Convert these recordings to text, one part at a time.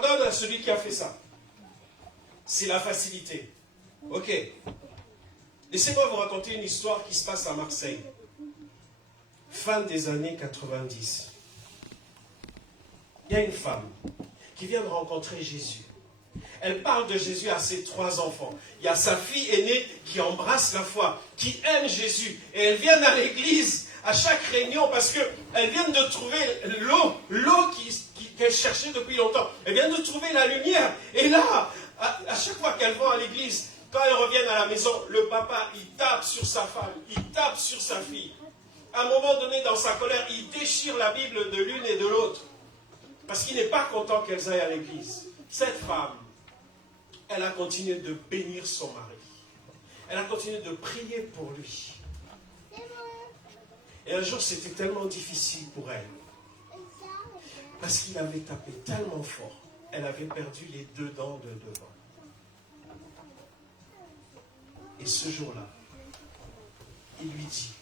pardonne à celui qui a fait ça. C'est la facilité. Ok. Laissez-moi vous raconter une histoire qui se passe à Marseille. Fin des années 90. Il y a une femme qui vient de rencontrer Jésus. Elle parle de Jésus à ses 3 enfants. Il y a sa fille aînée qui embrasse la foi, qui aime Jésus. Et elle vient à l'église à chaque réunion parce qu'elle vient de trouver l'eau qu'elle cherchait depuis longtemps. Elle vient de trouver la lumière. Et là, à chaque fois qu'elles vont à l'église, quand elles reviennent à la maison, le papa, il tape sur sa femme, il tape sur sa fille. À un moment donné, dans sa colère, il déchire la Bible de l'une et de l'autre. Parce qu'il n'est pas content qu'elles aillent à l'église. Cette femme, elle a continué de bénir son mari. Elle a continué de prier pour lui. Et un jour, c'était tellement difficile pour elle. Parce qu'il avait tapé tellement fort. Elle avait perdu les 2 dents de devant. Et ce jour-là, il lui dit,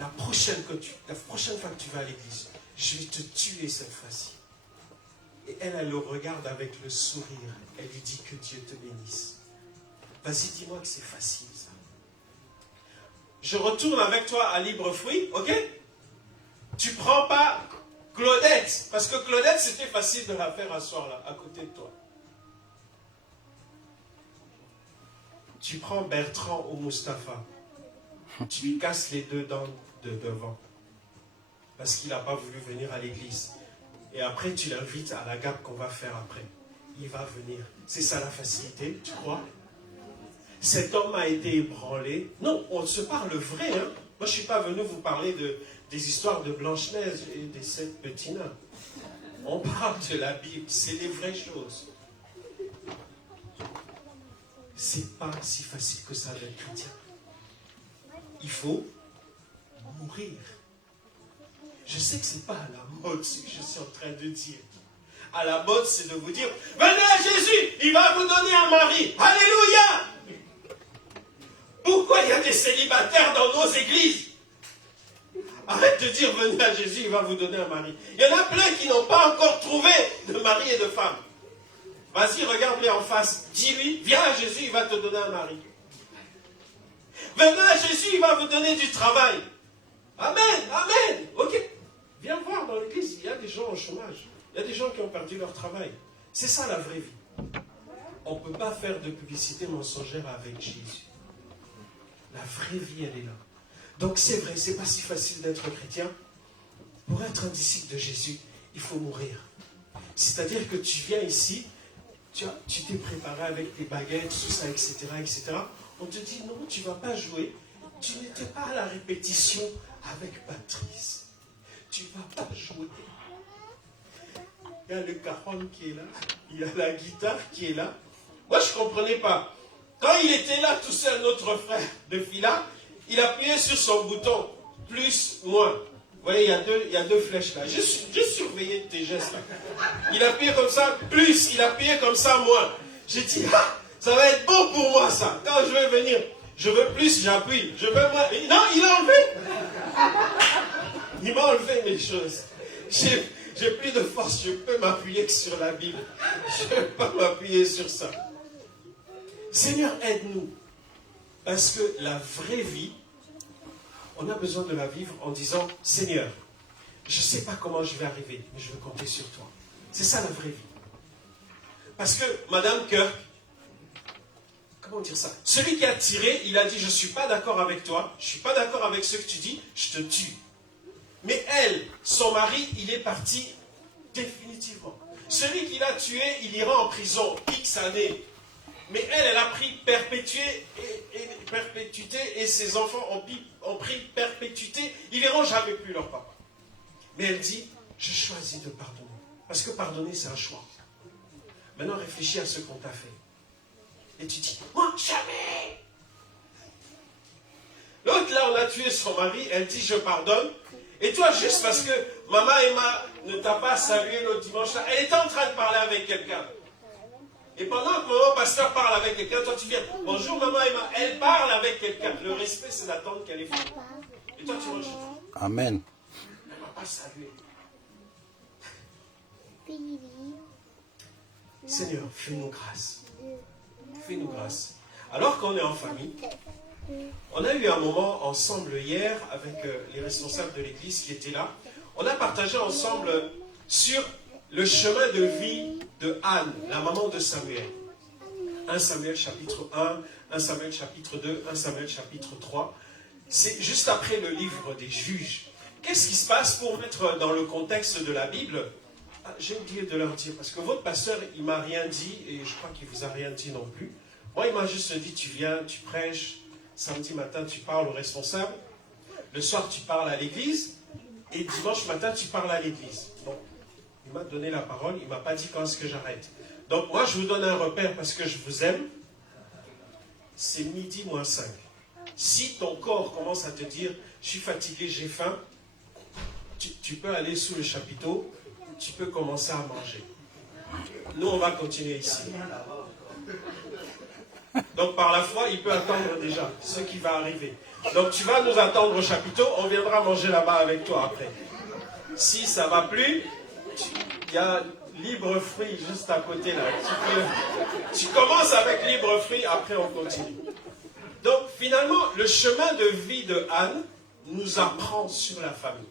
la prochaine fois que tu vas à l'église, je vais te tuer cette fois-ci. Et elle le regarde avec le sourire. Elle lui dit que Dieu te bénisse. Vas-y, dis-moi que c'est facile, ça. Je retourne avec toi à Librefruit, ok? Tu prends pas Claudette, parce que Claudette, c'était facile de la faire asseoir là, à côté de toi. Tu prends Bertrand ou Mustapha. Tu lui casses les 2 dents de devant. Parce qu'il n'a pas voulu venir à l'église. Et après, tu l'invites à la gape qu'on va faire après. Il va venir. C'est ça la facilité, tu crois? Cet homme a été ébranlé. Non, on se parle vrai. Hein? Moi, je ne suis pas venu vous parler des histoires de Blanche-Neige et des 7 petits nains. On parle de la Bible. C'est des vraies choses. C'est pas si facile que ça d'être chrétien. Il faut mourir. Je sais que ce n'est pas à la mode ce que je suis en train de dire. À la mode, c'est de vous dire, venez à Jésus, il va vous donner un mari. Alléluia! Pourquoi il y a des célibataires dans nos églises? Arrête de dire, venez à Jésus, il va vous donner un mari. Il y en a plein qui n'ont pas encore trouvé de mari et de femme. Vas-y, regarde-les en face. Dis-lui, viens à Jésus, il va te donner un mari. Venez à Jésus, il va vous donner du travail. Amen, amen. Ok. Viens voir dans l'église, il y a des gens au chômage. Il y a des gens qui ont perdu leur travail. C'est ça la vraie vie. On ne peut pas faire de publicité mensongère avec Jésus. La vraie vie, elle est là. Donc c'est vrai, c'est pas si facile d'être chrétien. Pour être un disciple de Jésus, il faut mourir. C'est-à-dire que tu viens ici, tu t'es préparé avec tes baguettes, tout ça, etc., etc. On te dit non, tu ne vas pas jouer. Tu n'étais pas à la répétition avec Patrice. Tu ne vas pas jouer. Il y a le cajon qui est là. Il y a la guitare qui est là. Moi, je ne comprenais pas. Quand il était là, tout seul, notre frère de Fila, il appuyait sur son bouton, plus, moins. Vous voyez, il y a deux flèches là. J'ai surveillé tes gestes là. Il appuyait comme ça, plus, il appuyait comme ça, moins. J'ai dit, ah, ça va être bon pour moi ça. Quand je vais venir, je veux plus, j'appuie. Je veux moins. Non, il a enlevé. Il m'a enlevé mes choses. J'ai plus de force, je peux m'appuyer que sur la Bible. Je ne peux pas m'appuyer sur ça. Seigneur, aide-nous. Parce que la vraie vie, on a besoin de la vivre en disant, Seigneur, je ne sais pas comment je vais arriver, mais je veux compter sur toi. C'est ça la vraie vie. Parce que Madame Kirk, comment dire ça? Celui qui a tiré, il a dit, je ne suis pas d'accord avec toi, je ne suis pas d'accord avec ce que tu dis, je te tue. Mais elle, son mari, il est parti définitivement. Celui qui l'a tué, il ira en prison X années. Mais elle a pris perpétuité et ses enfants ont pris perpétuité. Ils ne verront jamais plus leur papa. Mais elle dit, je choisis de pardonner. Parce que pardonner, c'est un choix. Maintenant, réfléchis à ce qu'on t'a fait. Et tu dis, moi, jamais. L'autre, là, on a tué son mari. Elle dit, je pardonne. Et toi, juste parce que Maman Emma ne t'a pas salué l'autre dimanche, là, elle était en train de parler avec quelqu'un. Et pendant que maman pasteur parle avec quelqu'un, toi tu viens, bonjour maman Emma, elle parle avec quelqu'un. Le respect, c'est d'attendre qu'elle est faite. Et toi tu manges. Amen. Elle ne m'a pas salué. Seigneur, fais-nous grâce. Fais-nous grâce. Alors qu'on est en famille, on a eu un moment ensemble hier avec les responsables de l'église qui étaient là. On a partagé ensemble sur le chemin de vie de Anne, la maman de Samuel. 1 Samuel chapitre 1, 1 Samuel chapitre 2, 1 Samuel chapitre 3. C'est juste après le livre des juges. Qu'est-ce qui se passe pour mettre dans le contexte de la Bible? J'ai oublié de leur dire, parce que votre pasteur, il ne m'a rien dit, et je crois qu'il ne vous a rien dit non plus. Moi, il m'a juste dit, tu viens, tu prêches, samedi matin, tu parles aux responsables, le soir, tu parles à l'église, et dimanche matin, tu parles à l'église. Donc, il m'a donné la parole, il ne m'a pas dit quand est-ce que j'arrête. Donc, moi, je vous donne un repère parce que je vous aime. C'est midi moins 5. Si ton corps commence à te dire, je suis fatigué, j'ai faim, tu peux aller sous le chapiteau, tu peux commencer à manger. Nous, on va continuer ici. Donc, par la foi, il peut attendre déjà ce qui va arriver. Donc, tu vas nous attendre au chapiteau, on viendra manger là-bas avec toi après. Si ça ne va plus, il y a libre fruit juste à côté là. Tu commences avec libre fruit, après on continue. Donc, finalement, le chemin de vie de Anne nous apprend sur la famille.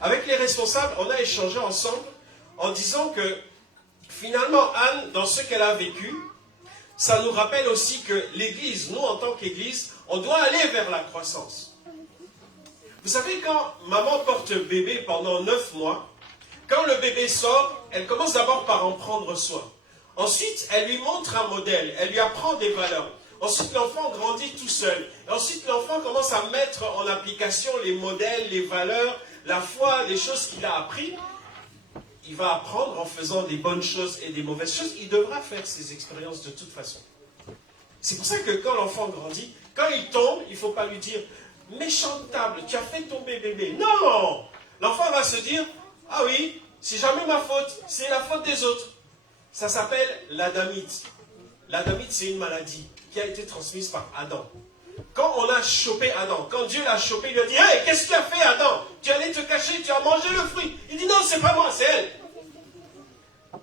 Avec les responsables, on a échangé ensemble en disant que finalement, Anne, dans ce qu'elle a vécu, ça nous rappelle aussi que l'Église, nous en tant qu'Église, on doit aller vers la croissance. Vous savez, quand maman porte bébé pendant 9 mois, quand le bébé sort, elle commence d'abord par en prendre soin. Ensuite, elle lui montre un modèle, elle lui apprend des valeurs. Ensuite, l'enfant grandit tout seul. Et ensuite, l'enfant commence à mettre en application les modèles, les valeurs, la foi, les choses qu'il a appris. Il va apprendre en faisant des bonnes choses et des mauvaises choses. Il devra faire ses expériences de toute façon. C'est pour ça que quand l'enfant grandit, quand il tombe, il ne faut pas lui dire « méchante table, tu as fait tomber bébé ». Non! L'enfant va se dire « ah oui, c'est jamais ma faute, c'est la faute des autres ». Ça s'appelle l'adamite. L'adamite, c'est une maladie qui a été transmise par Adam. Quand on a chopé Adam, quand Dieu l'a chopé, il lui a dit « hey, qu'est-ce que tu as fait, Adam? Tu allais te cacher, tu as mangé le fruit. » Il dit « non, c'est pas moi, c'est elle. »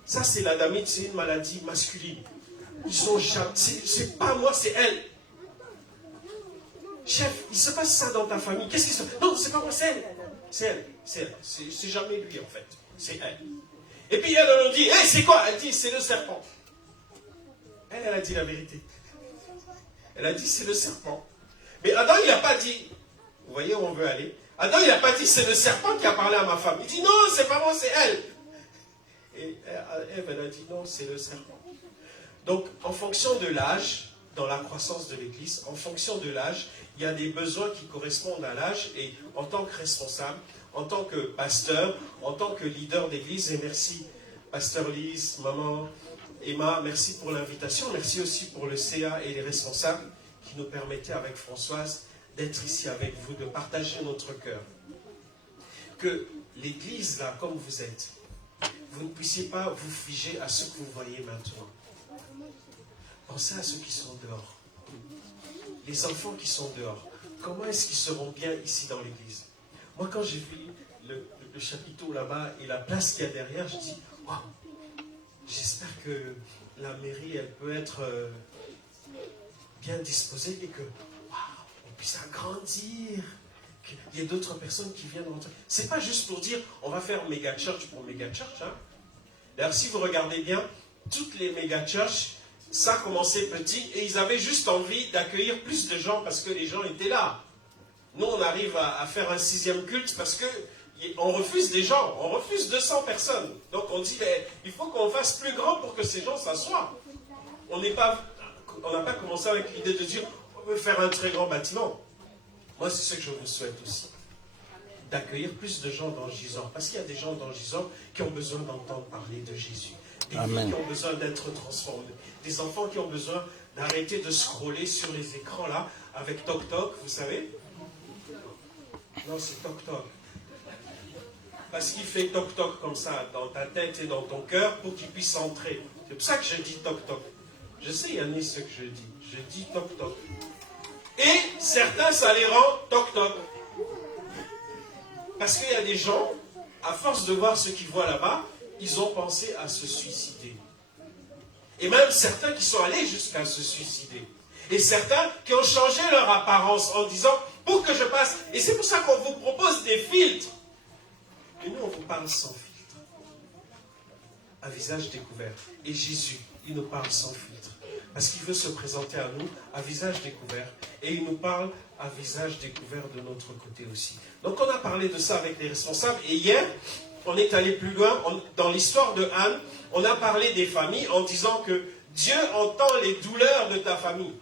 Ça, c'est l'adamite, c'est une maladie masculine. Ils ont jamais... C'est pas moi, c'est elle. Chef, il se passe ça dans ta famille. Qu'est-ce qui se passe? Non, c'est pas moi, c'est elle. C'est elle, c'est elle. C'est jamais lui, en fait. C'est elle. Et puis elle leur dit « hey, c'est quoi? » Elle dit « c'est le serpent. » Elle a dit la vérité. Elle a dit c'est le serpent. Mais Adam, il n'a pas dit, vous voyez où on veut aller? Adam, il n'a pas dit c'est le serpent qui a parlé à ma femme. Il dit non, c'est pas moi, c'est elle. Et Ève, elle a dit non, c'est le serpent. Donc, en fonction de l'âge, dans la croissance de l'Église, en fonction de l'âge, il y a des besoins qui correspondent à l'âge. Et en tant que responsable, en tant que pasteur, en tant que leader d'Église, et merci, pasteur Lise, maman, Emma, merci pour l'invitation. Merci aussi pour le CA et les responsables qui nous permettaient avec Françoise d'être ici avec vous, de partager notre cœur. Que l'Église, là, comme vous êtes, vous ne puissiez pas vous figer à ce que vous voyez maintenant. Pensez à ceux qui sont dehors. Les enfants qui sont dehors. Comment est-ce qu'ils seront bien ici dans l'Église? Moi, quand j'ai vu le chapiteau là-bas et la place qu'il y a derrière, je dis, waouh! J'espère que la mairie, elle peut être bien disposée et que, waouh, on puisse agrandir, qu'il y ait d'autres personnes qui viennent rentrer. C'est pas juste pour dire, on va faire méga church pour méga church. Hein. D'ailleurs, si vous regardez bien, toutes les méga church, ça commençait petit et ils avaient juste envie d'accueillir plus de gens parce que les gens étaient là. Nous, on arrive à faire un 6e culte parce que on refuse des gens, on refuse 200 personnes. Donc on dit, il faut qu'on fasse plus grand pour que ces gens s'assoient. On n'a pas commencé avec l'idée de dire, on veut faire un très grand bâtiment. Moi, c'est ce que je vous souhaite aussi. D'accueillir plus de gens dans Gisors. Parce qu'il y a des gens dans Gisors qui ont besoin d'entendre parler de Jésus. Des filles qui ont besoin d'être transformées. Des enfants qui ont besoin d'arrêter de scroller sur les écrans là, avec Toc Toc, vous savez? Non, c'est Toc Toc. Parce qu'il fait toc-toc comme ça dans ta tête et dans ton cœur pour qu'il puisse entrer. C'est pour ça que je dis toc-toc. Je sais, Yannis, ce que je dis. Je dis toc-toc. Et certains, ça les rend toc-toc. Parce qu'il y a des gens, à force de voir ce qu'ils voient là-bas, ils ont pensé à se suicider. Et même certains qui sont allés jusqu'à se suicider. Et certains qui ont changé leur apparence en disant, pour que je passe. Et c'est pour ça qu'on vous propose des filtres. Et nous, on vous parle sans filtre. À visage découvert. Et Jésus, il nous parle sans filtre. Parce qu'il veut se présenter à nous à visage découvert. Et il nous parle à visage découvert de notre côté aussi. Donc on a parlé de ça avec les responsables. Et hier, on est allé plus loin. Dans l'histoire de Anne, on a parlé des familles en disant que Dieu entend les douleurs de ta famille.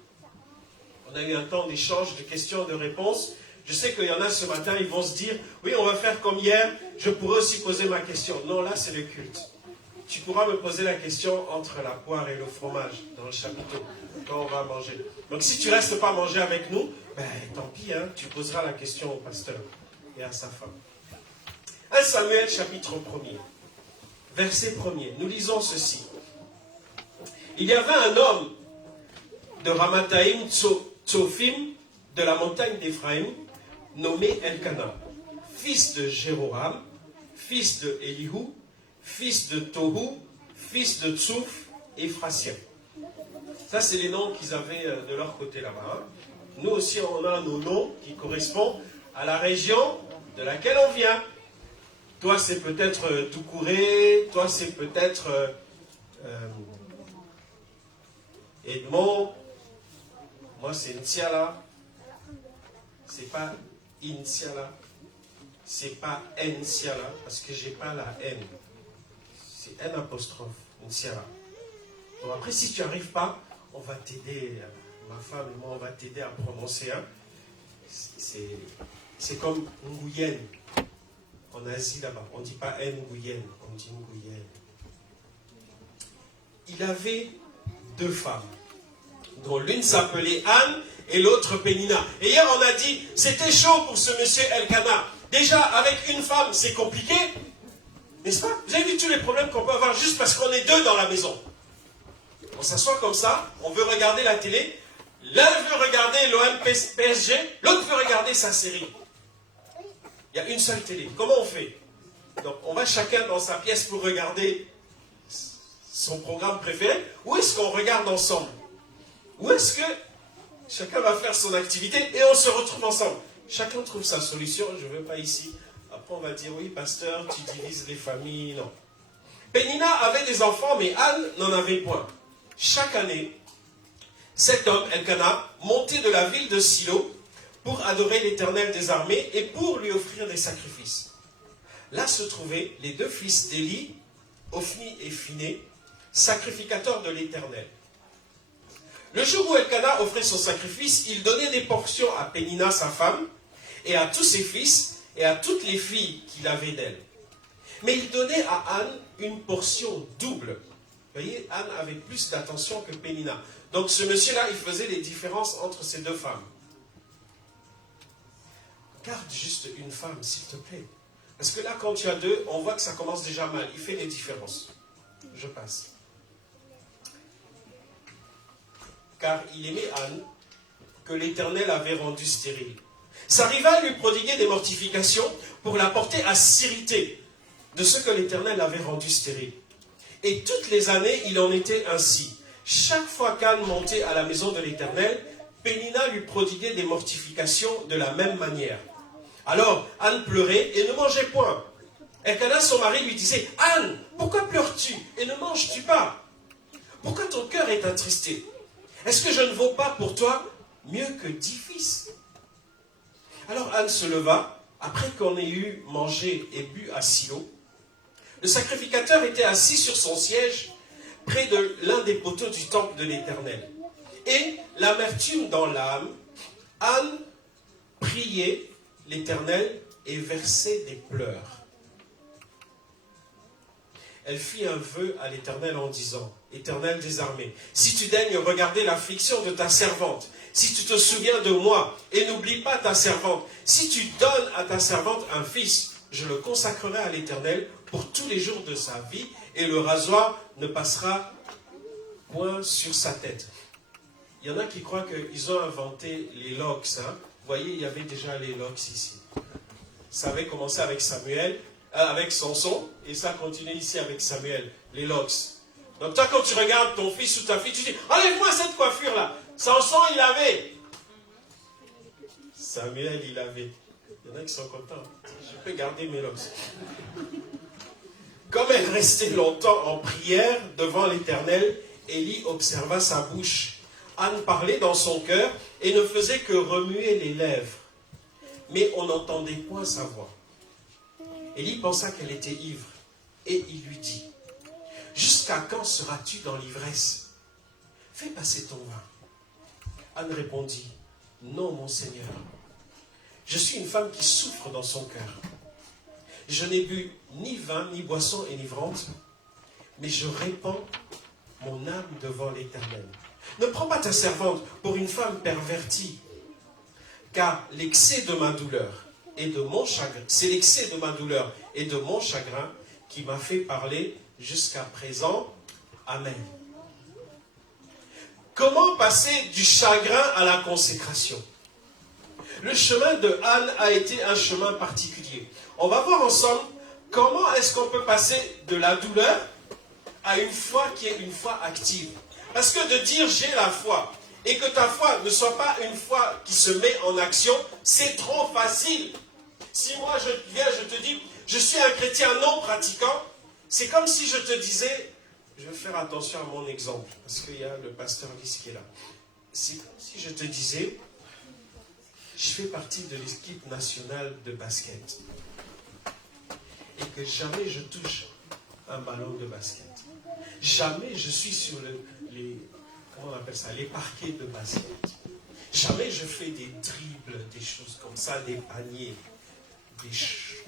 On a eu un temps d'échange, de questions, de réponses. Je sais qu'il y en a ce matin, ils vont se dire, oui, on va faire comme hier, je pourrais aussi poser ma question. Non, là, c'est le culte. Tu pourras me poser la question entre la poire et le fromage dans le chapiteau, quand on va manger. Donc si tu ne restes pas manger avec nous, ben tant pis, hein, tu poseras la question au pasteur et à sa femme. 1 Samuel chapitre 1er, verset 1er, nous lisons ceci. Il y avait un homme de Ramathaïm Tsophim, de la montagne d'Éphraïm, nommé Elkana, fils de Jéroram, fils de Elihu, fils de Tohu, fils de Tsouf, Ephrasien. Ça, c'est les noms qu'ils avaient de leur côté là-bas. Hein. Nous aussi, on a nos noms qui correspondent à la région de laquelle on vient. Toi, c'est peut-être Toukouré, toi, c'est peut-être Edmond, moi, c'est Ntiala. C'est pas Intiala, c'est pas Ntiala, parce que j'ai pas la N. C'est N apostrophe, Ntiala. Bon, après, si tu n'y arrives pas, on va t'aider, ma femme et moi, on va t'aider à prononcer. Hein. C'est comme Nguyen, en Asie là-bas. On ne dit pas Nguyen, on dit Nguyen. Il avait 2 femmes, dont l'une s'appelait Anne et l'autre Pénina. Et hier, on a dit, c'était chaud pour ce monsieur Elkana. Déjà, avec une femme, c'est compliqué. N'est-ce pas? Vous avez vu tous les problèmes qu'on peut avoir juste parce qu'on est 2 dans la maison. On s'assoit comme ça, on veut regarder la télé. L'un veut regarder l'OM PSG, l'autre veut regarder sa série. Il y a une seule télé. Comment on fait? Donc, on va chacun dans sa pièce pour regarder son programme préféré. Ou est-ce qu'on regarde ensemble? Ou est-ce que chacun va faire son activité et on se retrouve ensemble? Chacun trouve sa solution, je ne veux pas ici. Après on va dire, oui pasteur, tu divises les familles, non. Pénina avait des enfants, mais Anne n'en avait point. Chaque année, cet homme, Elkana, montait de la ville de Silo pour adorer l'Éternel des armées et pour lui offrir des sacrifices. Là se trouvaient les 2 fils d'Élie, Ophni et Phiné, sacrificateurs de l'Éternel. Le jour où Elkana offrait son sacrifice, il donnait des portions à Pénina, sa femme, et à tous ses fils, et à toutes les filles qu'il avait d'elle. Mais il donnait à Anne une portion double. Vous voyez, Anne avait plus d'attention que Pénina. Donc ce monsieur-là, il faisait les différences entre ces 2 femmes. Garde juste une femme, s'il te plaît. Parce que là, quand tu as 2, on voit que ça commence déjà mal. Il fait les différences. Je passe. Car il aimait Anne, que l'Éternel avait rendue stérile. Sa rivale lui prodiguait des mortifications pour la porter à s'irriter de ce que l'Éternel avait rendu stérile. Et toutes les années, il en était ainsi. Chaque fois qu'Anne montait à la maison de l'Éternel, Pénina lui prodiguait des mortifications de la même manière. Alors, Anne pleurait et ne mangeait point. Elkana, son mari, lui disait, « Anne, pourquoi pleures-tu et ne manges-tu pas? Pourquoi ton cœur est attristé? Est-ce que je ne vaux pas pour toi mieux que 10 fils ?» Alors Anne se leva, après qu'on ait eu mangé et bu à Silo. Le sacrificateur était assis sur son siège, près de l'un des poteaux du temple de l'Éternel. Et l'amertume dans l'âme, Anne priait l'Éternel et versait des pleurs. Elle fit un vœu à l'Éternel en disant, « Éternel des armées, si tu daignes regarder l'affliction de ta servante, si tu te souviens de moi et n'oublie pas ta servante, si tu donnes à ta servante un fils, je le consacrerai à l'Éternel pour tous les jours de sa vie et le rasoir ne passera point sur sa tête. » Il y en a qui croient qu'ils ont inventé les locks. Hein. Vous voyez, il y avait déjà les locks ici. Ça avait commencé avec Samuel, avec Samson, et ça continue ici avec Samuel, les locks. Donc toi, quand tu regardes ton fils ou ta fille, tu dis, enlève-moi cette coiffure-là. Samson, il avait. Samuel, il avait. Il y en a qui sont contents. Je peux garder mes locks. Comme elle restait longtemps en prière devant l'Éternel, Élie observa sa bouche. Anne parlait dans son cœur et ne faisait que remuer les lèvres. Mais on n'entendait point sa voix. Élie pensa qu'elle était ivre et il lui dit, « Jusqu'à quand seras-tu dans l'ivresse? Fais passer ton vin. » Anne répondit, « Non, mon Seigneur. Je suis une femme qui souffre dans son cœur. Je n'ai bu ni vin, ni boisson enivrante, mais je répands mon âme devant l'Éternel. Ne prends pas ta servante pour une femme pervertie, car l'excès de ma douleur et de mon chagrin, c'est l'excès de ma douleur et de mon chagrin qui m'a fait parler jusqu'à présent. Amen. » Comment passer du chagrin à la consécration? Le chemin de Anne a été un chemin particulier. On va voir ensemble comment est-ce qu'on peut passer de la douleur à une foi qui est une foi active. Parce que de dire j'ai la foi et que ta foi ne soit pas une foi qui se met en action, c'est trop facile. Si moi je viens, je te dis, je suis un chrétien non pratiquant, c'est comme si je te disais, je vais faire attention à mon exemple, parce qu'il y a le pasteur Lys qui est là. C'est comme si je te disais, je fais partie de l'équipe nationale de basket. Et que jamais je touche un ballon de basket. Jamais je suis sur comment on appelle ça, les parquets de basket. Jamais je fais des dribbles, des choses comme ça, des paniers, des shoots.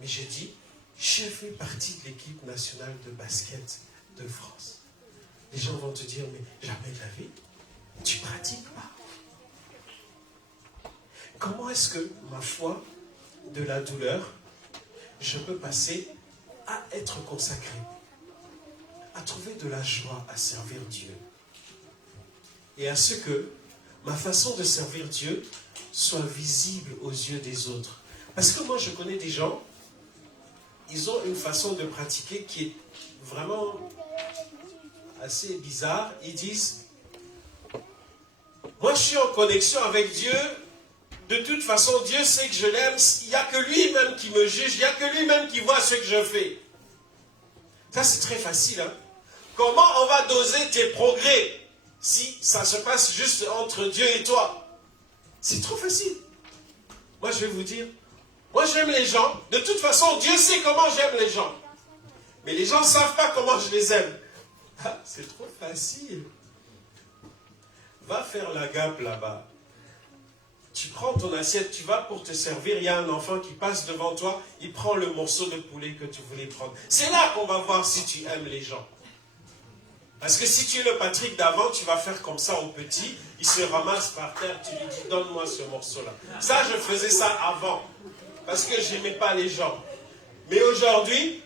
Mais je dis, je fais partie de l'équipe nationale de basket de France. Les gens vont te dire, mais jamais de la vie, tu pratiques pas. Comment est-ce que ma foi de la douleur, je peux passer à être consacré, à trouver de la joie à servir Dieu et à ce que ma façon de servir Dieu soit visible aux yeux des autres. Parce que moi je connais des gens, ils ont une façon de pratiquer qui est vraiment assez bizarre. Ils disent, moi je suis en connexion avec Dieu. De toute façon, Dieu sait que je l'aime. Il n'y a que lui-même qui me juge. Il n'y a que lui-même qui voit ce que je fais. Ça, c'est très facile. Hein? Comment on va doser tes progrès si ça se passe juste entre Dieu et toi? C'est trop facile. Moi, je vais vous dire, moi, j'aime les gens. De toute façon, Dieu sait comment j'aime les gens. Mais les gens ne savent pas comment je les aime. Ah, c'est trop facile. Va faire la gape là-bas. Tu prends ton assiette, tu vas pour te servir, il y a un enfant qui passe devant toi, il prend le morceau de poulet que tu voulais prendre. C'est là qu'on va voir si tu aimes les gens. Parce que si tu es le Patrick d'avant, tu vas faire comme ça au petit, il se ramasse par terre, tu lui dis, donne-moi ce morceau-là. Ça, je faisais ça avant, parce que je n'aimais pas les gens. Mais aujourd'hui,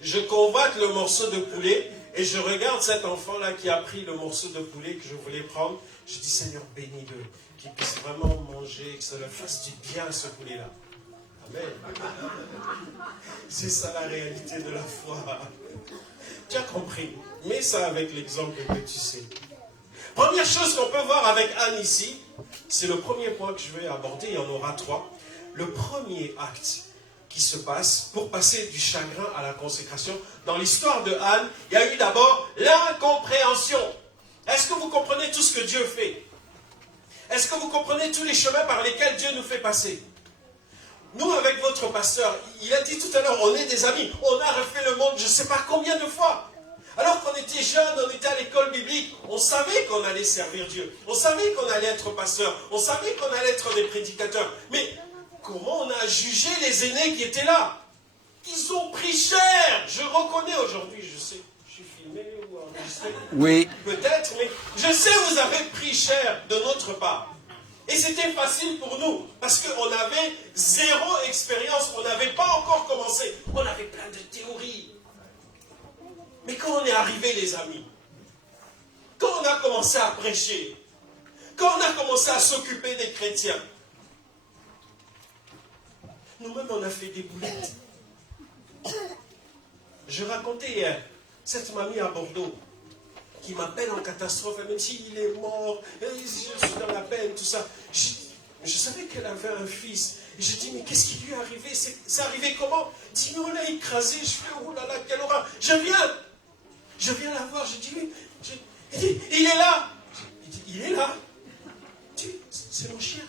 je convoite le morceau de poulet, et je regarde cet enfant-là qui a pris le morceau de poulet que je voulais prendre, je dis, Seigneur, bénis-le. Qu'il puisse vraiment manger, que ça leur fasse du bien ce poulet-là. Amen. C'est ça la réalité de la foi. Tu as compris. Mets ça avec l'exemple que tu sais. Première chose qu'on peut voir avec Anne ici, c'est le premier point que je vais aborder, il y en aura 3. Le premier acte qui se passe pour passer du chagrin à la consécration. Dans l'histoire de Anne, il y a eu d'abord l'incompréhension. Est-ce que vous comprenez tout ce que Dieu fait? Est-ce que vous comprenez tous les chemins par lesquels Dieu nous fait passer? Nous, avec votre pasteur, il a dit tout à l'heure, on est des amis, on a refait le monde je ne sais pas combien de fois. Alors qu'on était jeunes, on était à l'école biblique, on savait qu'on allait servir Dieu, on savait qu'on allait être pasteur, on savait qu'on allait être des prédicateurs. Mais comment on a jugé les aînés qui étaient là? Ils ont pris cher. Je reconnais aujourd'hui, je sais, je suis filmé ou enregistré. Oui. Peut-être, mais je sais vous avez pris cher de notre part. Et c'était facile pour nous, parce qu'on avait zéro expérience, on n'avait pas encore commencé. On avait plein de théories. Mais quand on est arrivé, les amis, quand on a commencé à prêcher, quand on a commencé à s'occuper des chrétiens, nous-mêmes, on a fait des boulettes. Je racontais hier, cette mamie à Bordeaux, qui m'appelle en catastrophe, elle me dit, il est mort, je suis dans la peine, tout ça. Je savais qu'elle avait un fils. Et je dis, mais qu'est-ce qui lui est arrivé? C'est arrivé comment? Elle dit, mais on l'a écrasé. Je fais, oh là là, quelle horreur. Je viens la voir, je dis, oui. Il dit, il est là. Il dit, il est là. C'est mon chien.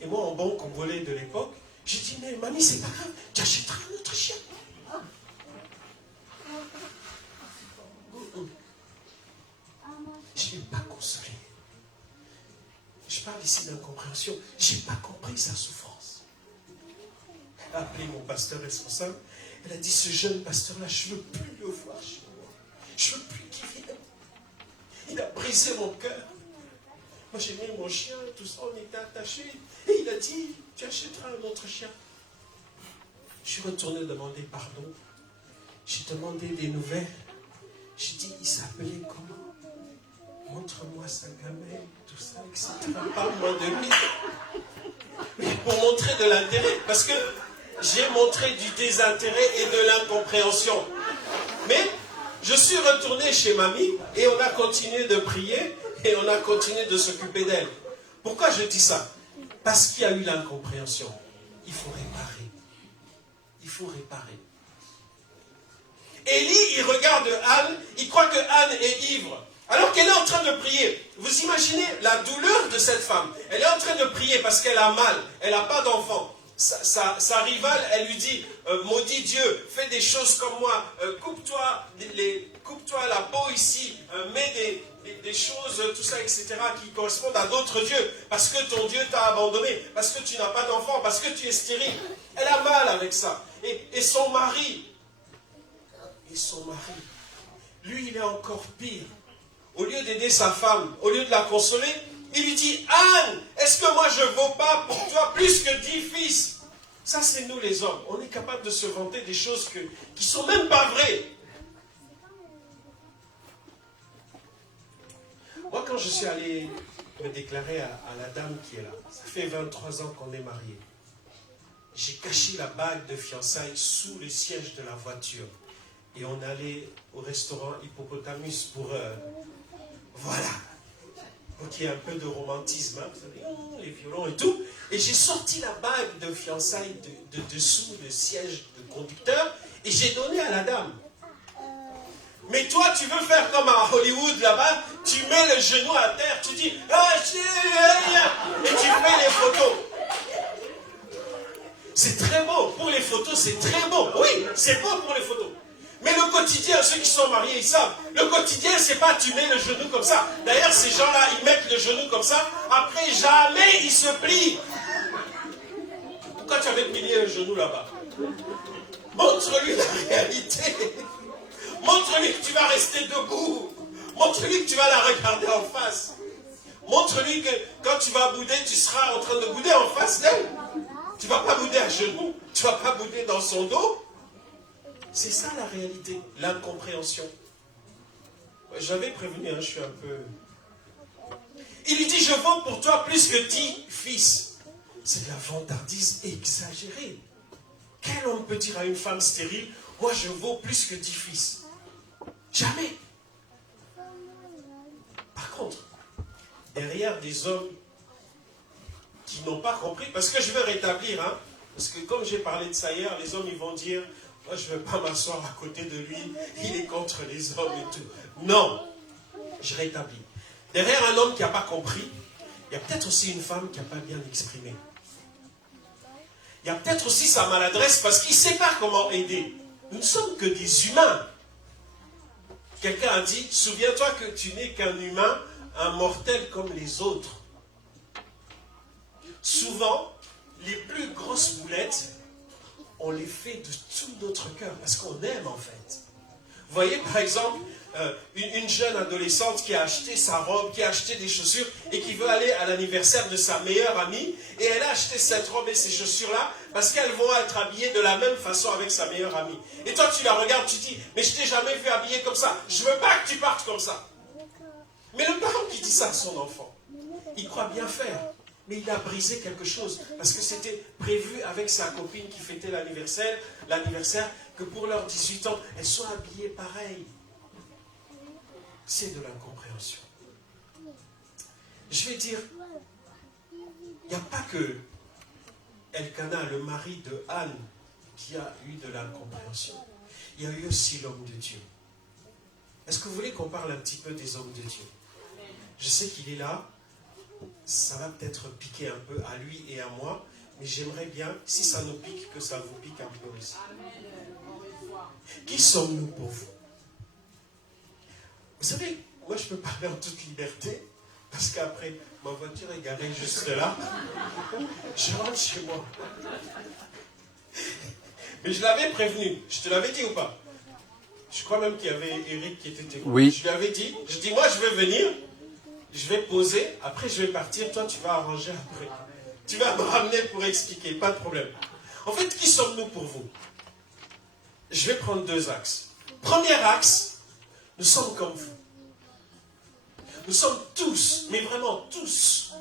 Et moi, en bon congolais de l'époque, j'ai dit, mais mamie, c'est pas grave, tu achèteras un autre chien. Je n'ai pas consolé. Je parle ici d'incompréhension. Je n'ai pas compris sa souffrance. Elle a appelé mon pasteur responsable. Elle a dit, ce jeune pasteur-là, je ne veux plus le voir chez moi. Je ne veux plus qu'il vienne. Il a brisé mon cœur. Moi, j'ai mis mon chien, tout ça, on était attachés. Et il a dit, tu achèteras un autre chien. Je suis retourné demander pardon. J'ai demandé des nouvelles. J'ai dit, il s'appelait comment? Montre-moi sa gamelle, tout ça, etc. Parle-moi de lui. Mais pour montrer de l'intérêt. Parce que j'ai montré du désintérêt et de l'incompréhension. Mais je suis retourné chez mamie et on a continué de prier et on a continué de s'occuper d'elle. Pourquoi je dis ça? Parce qu'il y a eu l'incompréhension. Il faut réparer. Il faut réparer. Élie, il regarde Anne, il croit que Anne est ivre. Alors qu'elle est en train de prier. Vous imaginez la douleur de cette femme. Elle est en train de prier parce qu'elle a mal. Elle n'a pas d'enfant. Sa rivale, elle lui dit, maudit Dieu, fais des choses comme moi. Coupe-toi la peau ici. Mets des choses, tout ça, etc. qui correspondent à d'autres dieux. Parce que ton Dieu t'a abandonné. Parce que tu n'as pas d'enfant. Parce que tu es stérile. Elle a mal avec ça. Et son mari, lui, il est encore pire. Au lieu d'aider sa femme, au lieu de la consoler, il lui dit, Anne, est-ce que moi je ne vaux pas pour toi plus que 10 fils? Ça, c'est nous les hommes. On est capable de se vanter des choses qui ne sont même pas vraies. Moi, quand je suis allé me déclarer à la dame qui est là, ça fait 23 ans qu'on est mariés. J'ai caché la bague de fiançailles sous le siège de la voiture. Et on allait au restaurant Hippopotamus pour... voilà. Pour qu'il y ait un peu de romantisme. Hein, vous savez, les violons et tout. Et j'ai sorti la bague de fiançailles de dessous le siège de conducteur. Et j'ai donné à la dame. Mais toi, tu veux faire comme à Hollywood là-bas. Tu mets le genou à terre. Tu dis... et tu fais les photos. C'est très beau. Pour les photos, c'est très beau. Oui, c'est beau pour les photos. Mais le quotidien, ceux qui sont mariés, ils savent. Le quotidien, c'est pas tu mets le genou comme ça. D'ailleurs, ces gens-là, ils mettent le genou comme ça. Après, jamais ils se plient. Pourquoi tu avais plié le genou là-bas? Montre-lui la réalité. Montre-lui que tu vas rester debout. Montre-lui que tu vas la regarder en face. Montre-lui que quand tu vas bouder, tu seras en train de bouder en face d'elle. Tu ne vas pas bouder à genoux. Tu ne vas pas bouder dans son dos. C'est ça la réalité, l'incompréhension. J'avais prévenu, hein, je suis un peu... Il lui dit, je vaux pour toi plus que 10 fils. C'est de la vantardise exagérée. Quel homme peut dire à une femme stérile, moi je vaux plus que 10 fils? Jamais. Par contre, derrière des hommes qui n'ont pas compris, parce que je veux rétablir, hein, parce que comme j'ai parlé de ça hier, les hommes ils vont dire, moi je ne veux pas m'asseoir à côté de lui, il est contre les hommes et tout. Non, je rétablis. Derrière un homme qui n'a pas compris, il y a peut-être aussi une femme qui n'a pas bien exprimé. Il y a peut-être aussi sa maladresse parce qu'il ne sait pas comment aider. Nous ne sommes que des humains. Quelqu'un a dit, souviens-toi que tu n'es qu'un humain, un mortel comme les autres. Souvent, les plus grosses boulettes, on les fait de tout notre cœur, parce qu'on aime en fait. Vous voyez par exemple, une jeune adolescente qui a acheté sa robe, qui a acheté des chaussures, et qui veut aller à l'anniversaire de sa meilleure amie, et elle a acheté cette robe et ces chaussures-là, parce qu'elles vont être habillées de la même façon avec sa meilleure amie. Et toi tu la regardes, tu dis, mais je t'ai jamais vu habillée comme ça, je veux pas que tu partes comme ça. Mais le parent qui dit ça à son enfant, il croit bien faire. Mais il a brisé quelque chose, parce que c'était prévu avec sa copine qui fêtait l'anniversaire, que pour leurs 18 ans, elles soient habillées pareil. C'est de l'incompréhension. Je vais dire, il n'y a pas que Elkana, le mari de Anne, qui a eu de l'incompréhension. Il y a eu aussi l'homme de Dieu. Est-ce que vous voulez qu'on parle un petit peu des hommes de Dieu? Je sais qu'il est là. Ça va peut-être piquer un peu à lui et à moi, mais j'aimerais bien, si ça nous pique, que ça vous pique un peu aussi. Qui sommes-nous pour vous? Vous savez, moi je peux parler en toute liberté, parce qu'après, ma voiture est garée juste là. Je rentre chez moi. Mais je l'avais prévenu. Je te l'avais dit ou pas? Je crois même qu'il y avait Eric qui était témoin. Oui. Je lui avais dit, je dis, moi je vais venir, je vais poser, après je vais partir, toi tu vas arranger après. Tu vas me ramener pour expliquer, pas de problème. En fait, qui sommes-nous pour vous? Je vais prendre 2 axes. Premier axe, nous sommes comme vous. Nous sommes tous, mais vraiment tous,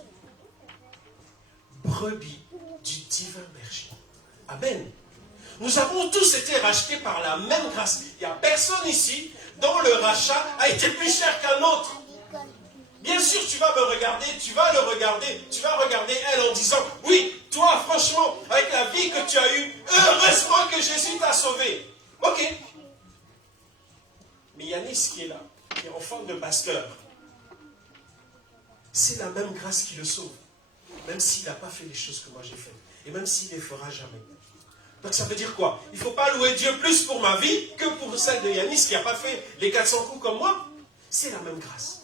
brebis du divin berger. Amen. Nous avons tous été rachetés par la même grâce. Il n'y a personne ici dont le rachat a été plus cher qu'un autre. Bien sûr, tu vas me regarder, tu vas le regarder, tu vas regarder elle en disant, oui, toi, franchement, avec la vie que tu as eue, heureusement que Jésus t'a sauvé. Ok. Mais Yanis qui est là, qui est enfant de pasteur, c'est la même grâce qui le sauve. Même s'il n'a pas fait les choses que moi j'ai faites. Et même s'il ne les fera jamais. Donc ça veut dire quoi? Il ne faut pas louer Dieu plus pour ma vie que pour celle de Yanis qui n'a pas fait les 400 coups comme moi. C'est la même grâce.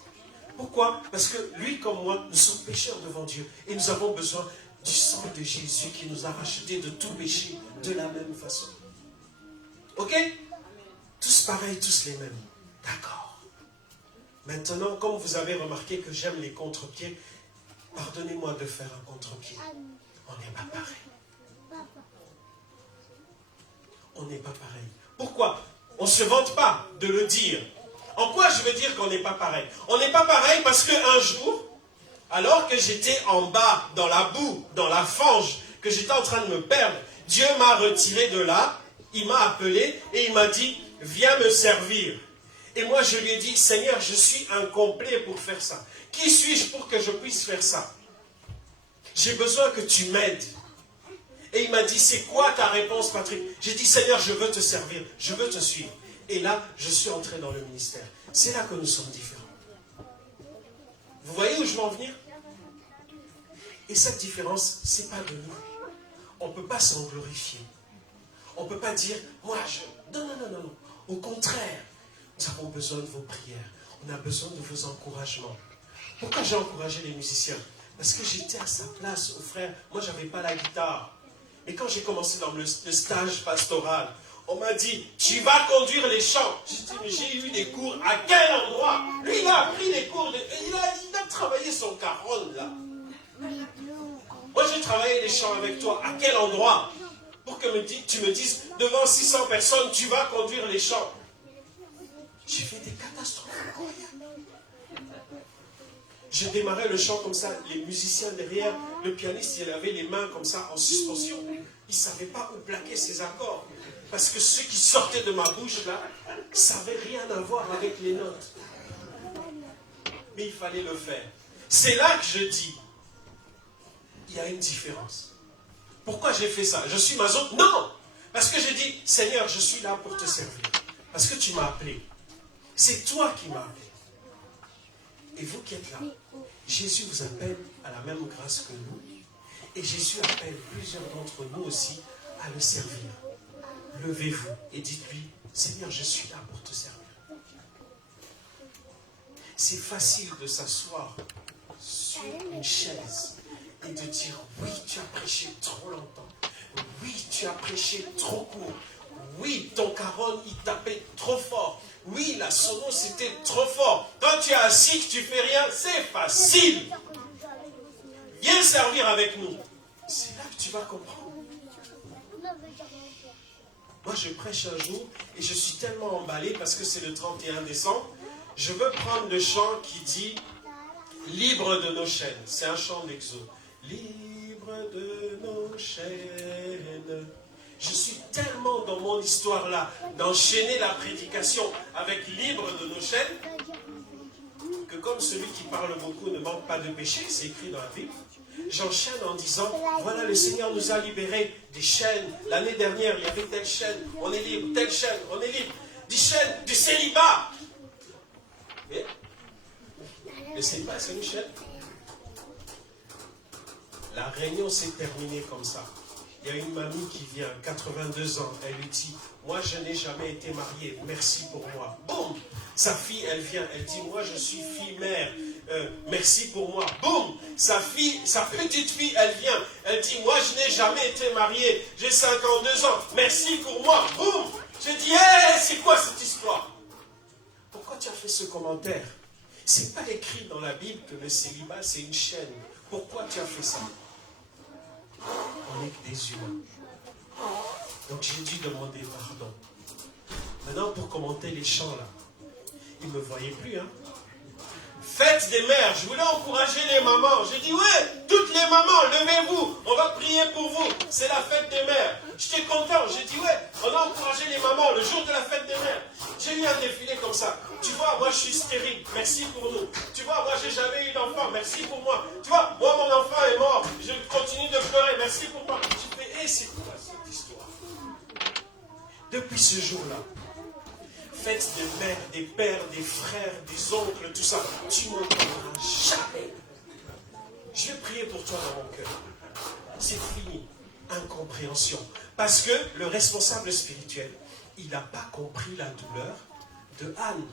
Pourquoi? Parce que lui comme moi, nous sommes pécheurs devant Dieu. Et nous avons besoin du sang de Jésus qui nous a rachetés de tout péché de la même façon. Ok? Tous pareils, tous les mêmes. D'accord. Maintenant, comme vous avez remarqué que j'aime les contre-pieds, pardonnez-moi de faire un contre-pied. On n'est pas pareil. On n'est pas pareil. Pourquoi? On ne se vante pas de le dire. En quoi je veux dire qu'on n'est pas pareil? On n'est pas pareil parce qu'un jour, alors que j'étais en bas, dans la boue, dans la fange, que j'étais en train de me perdre, Dieu m'a retiré de là, il m'a appelé et il m'a dit, viens me servir. Et moi je lui ai dit, Seigneur, je suis incomplet pour faire ça. Qui suis-je pour que je puisse faire ça? J'ai besoin que tu m'aides. Et il m'a dit, c'est quoi ta réponse, Patrick? J'ai dit, Seigneur, je veux te servir, je veux te suivre. Et là, je suis entré dans le ministère. C'est là que nous sommes différents. Vous voyez où je veux en venir? Et cette différence, ce n'est pas de nous. On ne peut pas s'en glorifier. On ne peut pas dire, moi, Non, non, non, non, non. Au contraire, nous avons besoin de vos prières. On a besoin de vos encouragements. Pourquoi j'ai encouragé les musiciens? Parce que j'étais à sa place, au frère. Moi, je n'avais pas la guitare. Et quand j'ai commencé dans le stage pastoral, on m'a dit, tu vas conduire les chants. J'ai dit, mais j'ai eu des cours à quel endroit? Lui, il a appris les cours, il a travaillé son caronne, là. Moi, j'ai travaillé les chants avec toi. À quel endroit? Pour que tu me dises, devant 600 personnes, tu vas conduire les chants. J'ai fait des catastrophes. J'ai démarré le chant comme ça, les musiciens derrière, le pianiste, il avait les mains comme ça en suspension. Il ne savait pas où plaquer ses accords. Parce que ce qui sortait de ma bouche là, ça n'avait rien à voir avec les notes. Mais il fallait le faire. C'est là que je dis, il y a une différence. Pourquoi j'ai fait ça? Je suis maso? Non! Parce que j'ai dit, Seigneur, je suis là pour te servir. Parce que tu m'as appelé. C'est toi qui m'as appelé. Et vous qui êtes là, Jésus vous appelle à la même grâce que nous. Et Jésus appelle plusieurs d'entre nous aussi à le servir. Levez-vous et dites-lui, Seigneur, je suis là pour te servir. C'est facile de s'asseoir sur une chaise et de dire, oui, tu as prêché trop longtemps. Oui, tu as prêché trop court. Oui, ton caronne, il tapait trop fort. Oui, la sono, c'était trop fort. Quand tu es assis, que tu fais rien, c'est facile. Viens servir avec nous. C'est là que tu vas comprendre. Moi, je prêche un jour et je suis tellement emballé parce que c'est le 31 décembre. Je veux prendre le chant qui dit « Libre de nos chaînes ». C'est un chant d'Exode. libre de nos chaînes. Je suis tellement dans mon histoire là, d'enchaîner la prédication avec libre de nos chaînes, que comme celui qui parle beaucoup ne manque pas de péché, c'est écrit dans la Bible, j'enchaîne en disant, voilà, le Seigneur nous a libérés des chaînes. L'année dernière, il y avait telle chaîne, on est libre, telle chaîne, on est libre. Des chaînes du célibat. Mais le célibat, c'est une chaîne. La réunion s'est terminée comme ça. Il y a une mamie qui vient, 82 ans, elle lui dit, moi je n'ai jamais été mariée, merci pour moi. Boum! Sa fille, elle vient, elle dit, moi je suis fille-mère, merci pour moi. Boum! Sa petite fille, elle vient, elle dit, moi je n'ai jamais été mariée, j'ai 52 ans, merci pour moi. Boum! Je dis, hé, c'est quoi cette histoire? Pourquoi tu as fait ce commentaire? C'est pas écrit dans la Bible que le célibat c'est une chaîne. Pourquoi tu as fait ça? On n'est que des humains. Donc j'ai dû demander pardon. Maintenant, pour commenter les chants là, ils ne me voyaient plus, hein. Fête des mères, je voulais encourager les mamans. J'ai dit, ouais, toutes les mamans, levez-vous, on va prier pour vous. C'est la fête des mères. J'étais content, j'ai dit, ouais, on a encouragé les mamans le jour de la fête des mères. J'ai eu un défilé comme ça. Tu vois, moi je suis stérile, merci pour nous. Tu vois, moi j'ai jamais eu d'enfant, merci pour moi. Tu vois, moi mon enfant est mort, je continue de pleurer, merci pour moi. Je fais, hé, c'est quoi cette histoire? Depuis ce jour-là, fête des mères, des pères, des frères, des oncles, tout ça, tu ne m'entendras jamais. Je vais prier pour toi dans mon cœur. C'est fini. Incompréhension. Parce que le responsable spirituel, il n'a pas compris la douleur de Anne.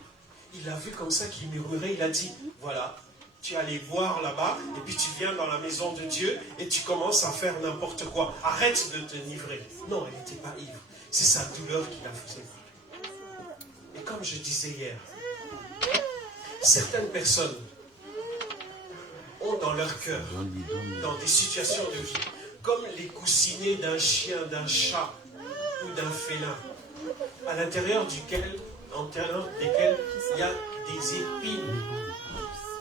Il l'a vu comme ça, qu'il murmurait, il a dit, voilà, tu es allé voir là-bas, et puis tu viens dans la maison de Dieu, et tu commences à faire n'importe quoi. Arrête de te livrer. Non, elle n'était pas ivre. C'est sa douleur qui la faisait. Et comme je disais hier, certaines personnes ont dans leur cœur, dans des situations de vie, comme les coussinets d'un chien, d'un chat ou d'un félin, à l'intérieur desquels il y a des épines.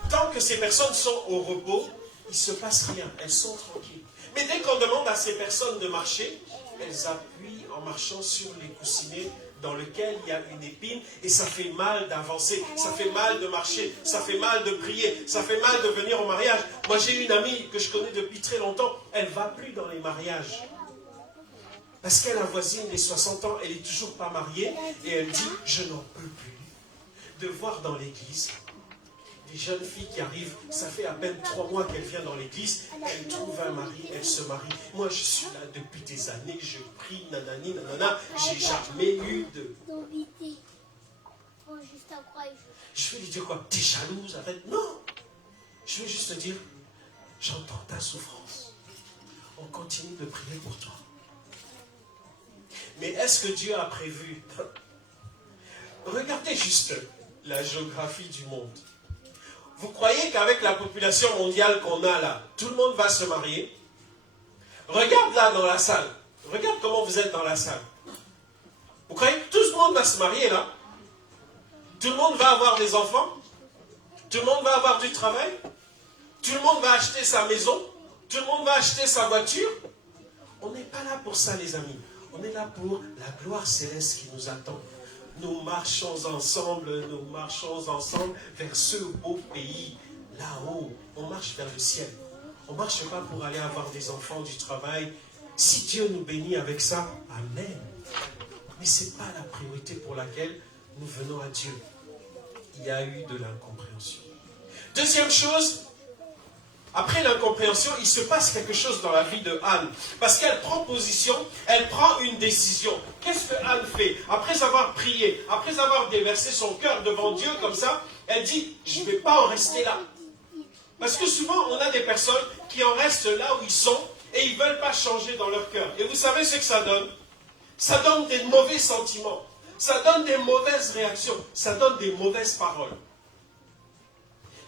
Tant que ces personnes sont au repos, il ne se passe rien, elles sont tranquilles. Mais dès qu'on demande à ces personnes de marcher, elles appuient en marchant sur les coussinets dans lequel il y a une épine, et ça fait mal d'avancer, ça fait mal de marcher, ça fait mal de prier, ça fait mal de venir au mariage. Moi j'ai une amie que je connais depuis très longtemps, elle ne va plus dans les mariages. Parce qu'elle avoisine les 60 ans, elle n'est toujours pas mariée, et elle dit, je n'en peux plus de voir dans l'église des jeunes filles qui arrivent, ça fait à peine 3 mois qu'elle vient dans l'église, elle trouve un mari, elle se marie. Moi je suis là depuis des années, je prie, nanani, nanana, j'ai jamais eu de... Je vais lui dire quoi? T'es jalouse, arrête. Non. Je vais juste te dire, j'entends ta souffrance. On continue de prier pour toi. Mais est-ce que Dieu a prévu? Regardez juste la géographie du monde. Vous croyez qu'avec la population mondiale qu'on a là, tout le monde va se marier? Regarde là dans la salle. Regarde comment vous êtes dans la salle. Vous croyez que tout le monde va se marier là? Tout le monde va avoir des enfants? Tout le monde va avoir du travail? Tout le monde va acheter sa maison? Tout le monde va acheter sa voiture? On n'est pas là pour ça, les amis. On est là pour la gloire céleste qui nous attend. Nous marchons ensemble vers ce beau pays, là-haut. On marche vers le ciel. On ne marche pas pour aller avoir des enfants, du travail. Si Dieu nous bénit avec ça, amen. Mais ce n'est pas la priorité pour laquelle nous venons à Dieu. Il y a eu de l'incompréhension. Deuxième chose, après l'incompréhension, il se passe quelque chose dans la vie de Anne. Parce qu'elle prend position, elle prend une décision. Qu'est-ce que Anne fait? Après avoir prié, après avoir déversé son cœur devant Dieu comme ça, elle dit, je ne vais pas en rester là. Parce que souvent, on a des personnes qui en restent là où ils sont et ils ne veulent pas changer dans leur cœur. Et vous savez ce que ça donne? Ça donne des mauvais sentiments. Ça donne des mauvaises réactions. Ça donne des mauvaises paroles.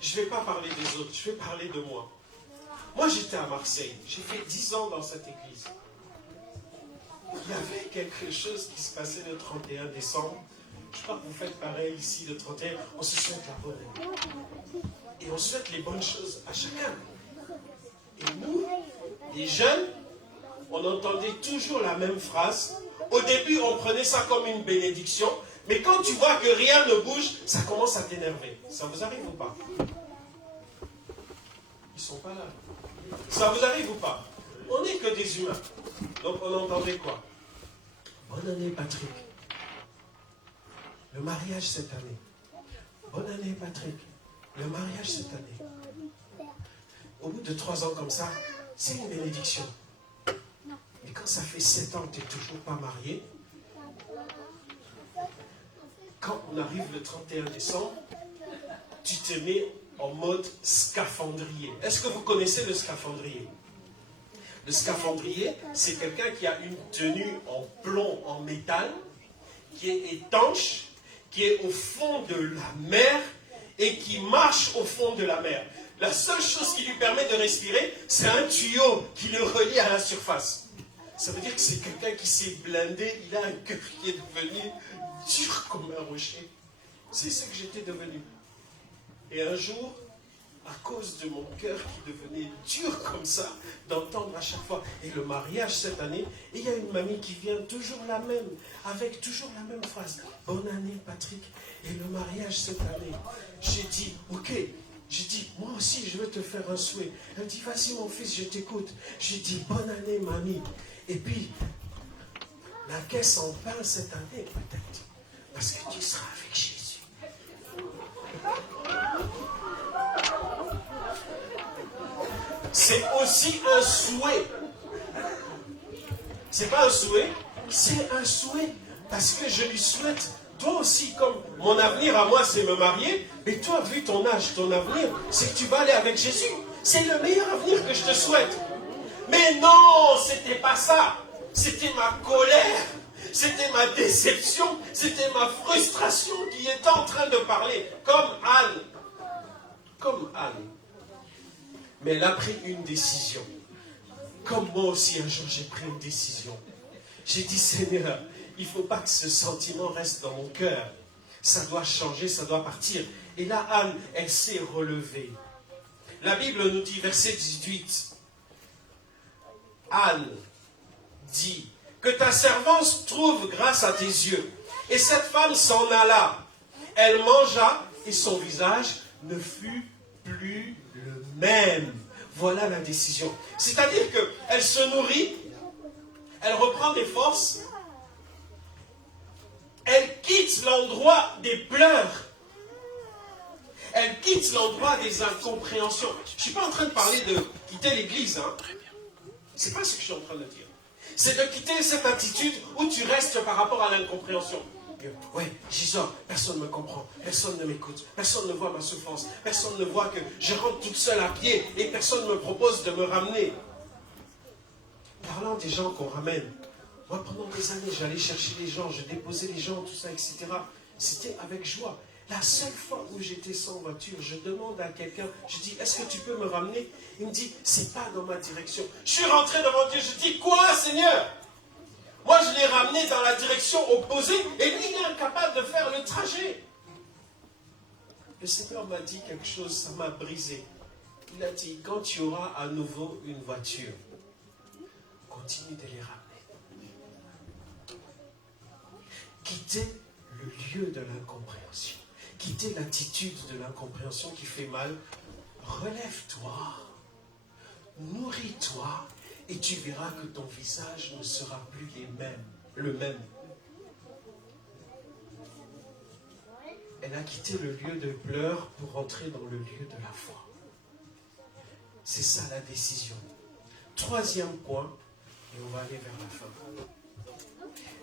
Je ne vais pas parler des autres, je vais parler de moi. Moi, j'étais à Marseille. J'ai fait 10 ans dans cette église. Il y avait quelque chose qui se passait le 31 décembre. Je crois que vous faites pareil ici, le 31. On se souhaite la bonne année. Et on souhaite les bonnes choses à chacun. Et nous, les jeunes, on entendait toujours la même phrase. Au début, on prenait ça comme une bénédiction. Mais quand tu vois que rien ne bouge, ça commence à t'énerver. Ça vous arrive ou pas? Ils sont pas là. Ça vous arrive ou pas? On n'est que des humains. Donc on entendait quoi? Bonne année Patrick. Le mariage cette année. Bonne année Patrick. Le mariage cette année. Au bout de 3 ans comme ça, c'est une bénédiction. Mais quand ça fait 7 ans que tu n'es toujours pas marié, quand on arrive le 31 décembre, tu te mets en mode scaphandrier. Est-ce que vous connaissez le scaphandrier? Le scaphandrier, c'est quelqu'un qui a une tenue en plomb, en métal, qui est étanche, qui est au fond de la mer et qui marche au fond de la mer. La seule chose qui lui permet de respirer, c'est un tuyau qui le relie à la surface. Ça veut dire que c'est quelqu'un qui s'est blindé, il a un cœur qui est devenu dur comme un rocher. C'est ce que j'étais devenu. Et un jour, à cause de mon cœur qui devenait dur comme ça, d'entendre à chaque fois, et le mariage cette année, et il y a une mamie qui vient toujours la même, avec toujours la même phrase. Bonne année Patrick, et le mariage cette année. J'ai dit, ok, j'ai dit, moi aussi je vais te faire un souhait. Elle me dit, vas-y mon fils, je t'écoute. J'ai dit, bonne année mamie. Et puis, la caisse en pain cette année peut-être, parce que tu seras avec Jésus. C'est aussi un souhait. C'est pas un souhait, c'est un souhait. Parce que je lui souhaite, toi aussi, comme mon avenir à moi, c'est me marier, mais toi, vu ton âge, ton avenir, c'est que tu vas aller avec Jésus. C'est le meilleur avenir que je te souhaite. Mais non, c'était pas ça. C'était ma colère, c'était ma déception, c'était ma frustration qui était en train de parler, comme Anne. Comme Anne. Mais elle a pris une décision. Comme moi aussi, un jour, j'ai pris une décision. J'ai dit, Seigneur, il ne faut pas que ce sentiment reste dans mon cœur. Ça doit changer, ça doit partir. Et là, Anne, elle s'est relevée. La Bible nous dit, verset 18, Anne dit, que ta servante trouve grâce à tes yeux. Et cette femme s'en alla. Elle mangea et son visage ne fut plus le même. Voilà la décision. C'est-à-dire qu'elle se nourrit, elle reprend des forces, elle quitte l'endroit des pleurs, elle quitte l'endroit des incompréhensions. Je ne suis pas en train de parler de quitter l'église, hein. C'est pas ce que je suis en train de dire. C'est de quitter cette attitude où tu restes par rapport à l'incompréhension. Ouais, Jésus, personne ne me comprend, personne ne m'écoute, personne ne voit ma souffrance, personne ne voit que je rentre toute seule à pied et personne ne me propose de me ramener. Parlant des gens qu'on ramène, moi pendant des années, j'allais chercher les gens, je déposais les gens, tout ça, etc. C'était avec joie. La seule fois où j'étais sans voiture, je demande à quelqu'un, je dis, est-ce que tu peux me ramener? Il me dit, c'est pas dans ma direction. Je suis rentré devant Dieu, je dis, quoi, Seigneur? Moi, je l'ai ramené dans la direction opposée et lui, il est incapable de faire le trajet. Le Seigneur m'a dit quelque chose, ça m'a brisé. Il a dit, quand tu auras à nouveau une voiture, continue de les ramener. Quittez le lieu de l'incompréhension. Quittez l'attitude de l'incompréhension qui fait mal. Relève-toi, nourris-toi. Et tu verras que ton visage ne sera plus le même. Elle a quitté le lieu de pleurs pour entrer dans le lieu de la foi. C'est ça la décision. Troisième point, et on va aller vers la fin.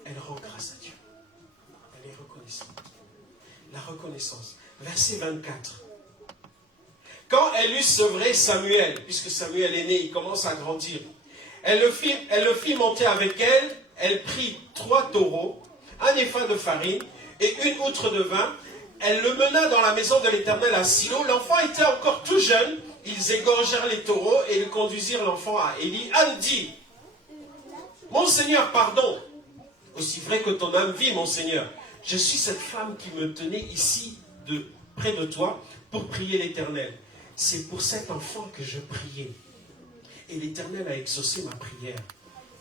Elle rend grâce à Dieu. Elle est reconnaissante. La reconnaissance. Verset 24. Quand elle eut sevré Samuel, puisque Samuel est né, il commence à grandir, elle le fit monter avec elle, elle prit 3 taureaux, un épha de farine et une outre de vin. Elle le mena dans la maison de l'Éternel à Silo. L'enfant était encore tout jeune. Ils égorgèrent les taureaux et ils conduisirent l'enfant à Élie. Anne dit, mon Seigneur, pardon, aussi vrai que ton âme vit, mon Seigneur. Je suis cette femme qui me tenait ici, près de toi, pour prier l'Éternel. C'est pour cet enfant que je priais. Et l'Éternel a exaucé ma prière,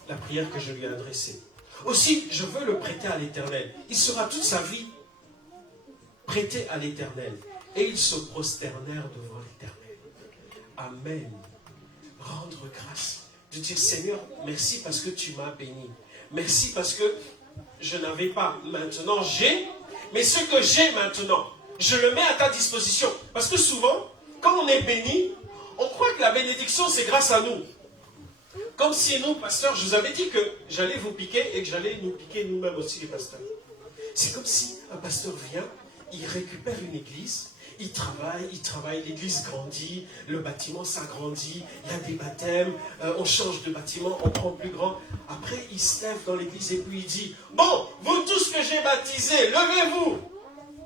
la prière que je lui ai adressée. Aussi, je veux le prêter à l'Éternel. Il sera toute sa vie prêté à l'Éternel. Et ils se prosternèrent devant l'Éternel. Amen. Rendre grâce. De dire, Seigneur, merci parce que tu m'as béni. Merci parce que je n'avais pas. Maintenant, j'ai. Mais ce que j'ai maintenant, je le mets à ta disposition. Parce que souvent, quand on est béni, on croit que la bénédiction, c'est grâce à nous. Comme si nous, pasteurs, je vous avais dit que j'allais vous piquer et que j'allais nous piquer nous-mêmes aussi, les pasteurs. C'est comme si un pasteur vient, il récupère une église, il travaille, l'église grandit, le bâtiment s'agrandit, il y a des baptêmes, on change de bâtiment, on prend plus grand. Après, il se lève dans l'église et puis il dit, bon, vous tous que j'ai baptisés, levez-vous.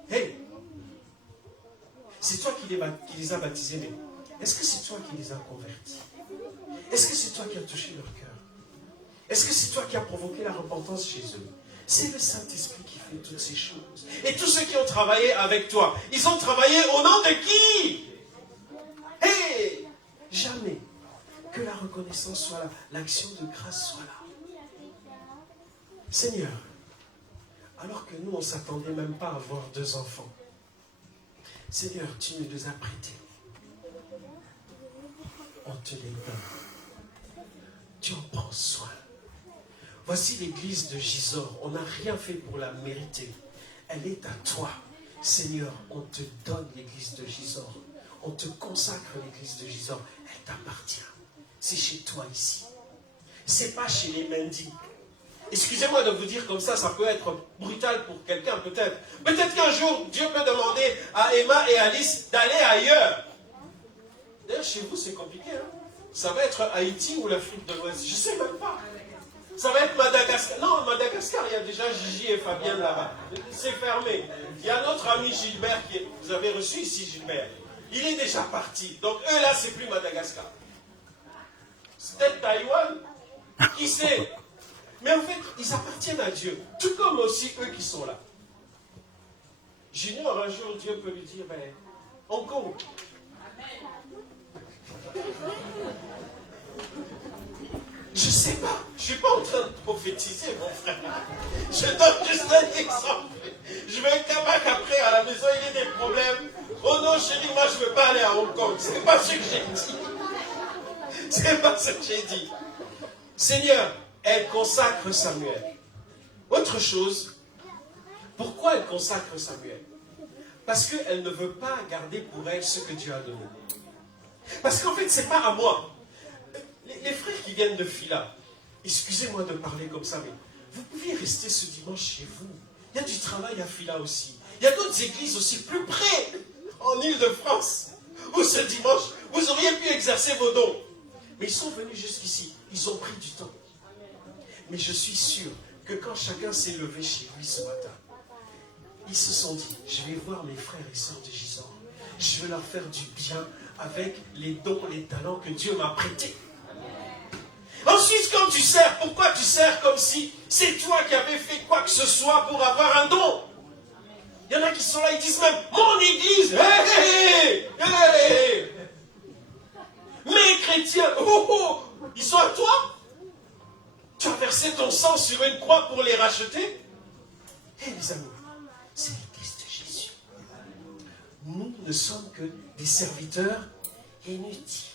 Hey, c'est toi qui les as baptisés, mais est-ce que c'est toi qui les as convertis? Est-ce que c'est toi qui as touché leur cœur? Est-ce que c'est toi qui as provoqué la repentance chez eux? C'est le Saint-Esprit qui fait toutes ces choses. Et tous ceux qui ont travaillé avec toi, ils ont travaillé au nom de qui? Hey! Jamais que la reconnaissance soit là, l'action de grâce soit là. Seigneur, alors que nous, on ne s'attendait même pas à avoir 2 enfants, Seigneur, tu nous les as prêtés. On te les donne. Tu en prends soin. Voici l'église de Gisors. On n'a rien fait pour la mériter. Elle est à toi. Seigneur, on te donne l'église de Gisors. On te consacre l'église de Gisors. Elle t'appartient. C'est chez toi ici. C'est pas chez les mendigs. Excusez-moi de vous dire comme ça peut être brutal pour quelqu'un peut-être. Peut-être qu'un jour, Dieu peut demander à Emma et Alice d'aller ailleurs. D'ailleurs, chez vous, c'est compliqué. Hein? Ça va être Haïti ou l'Afrique de l'Ouest. Je ne sais même pas. Ça va être Madagascar. Non, Madagascar, il y a déjà Gigi et Fabienne là-bas. C'est fermé. Il y a notre ami Gilbert qui est... Vous avez reçu ici Gilbert. Il est déjà parti. Donc eux là, c'est plus Madagascar. C'est peut-être Taïwan. Qui sait? Mais en fait, ils appartiennent à Dieu. Tout comme aussi eux qui sont là. Junior, un jour, Dieu peut lui dire, ben, Hong Kong. Je ne sais pas. Je ne suis pas en train de prophétiser, mon frère. Je donne juste un exemple. Je vais un cabac après, à la maison, il y a des problèmes. Oh non, chérie, moi, je ne veux pas aller à Hong Kong. Ce n'est pas ce que j'ai dit. Ce n'est pas ce que j'ai dit. Seigneur, elle consacre Samuel. Autre chose, pourquoi elle consacre Samuel? Parce qu'elle ne veut pas garder pour elle ce que Dieu a donné. Parce qu'en fait, ce n'est pas à moi. Les frères qui viennent de Fila, excusez-moi de parler comme ça, mais vous pouviez rester ce dimanche chez vous. Il y a du travail à Fila aussi. Il y a d'autres églises aussi plus près, en Île-de-France, où ce dimanche, vous auriez pu exercer vos dons. Mais ils sont venus jusqu'ici, ils ont pris du temps. Mais je suis sûr que quand chacun s'est levé chez lui ce matin, ils se sont dit, je vais voir mes frères et sœurs de Gisors. Je vais leur faire du bien avec les dons, les talents que Dieu m'a prêtés. Ensuite, quand tu sers, pourquoi tu sers comme si c'est toi qui avais fait quoi que ce soit pour avoir un don? Il y en a qui sont là, ils disent même, mon église, hey, hey, hey. Mes chrétiens, ils sont à toi? Tu as versé ton sang sur une croix pour les racheter? Eh les amis, c'est l'église de Jésus. Nous ne sommes que des serviteurs inutiles.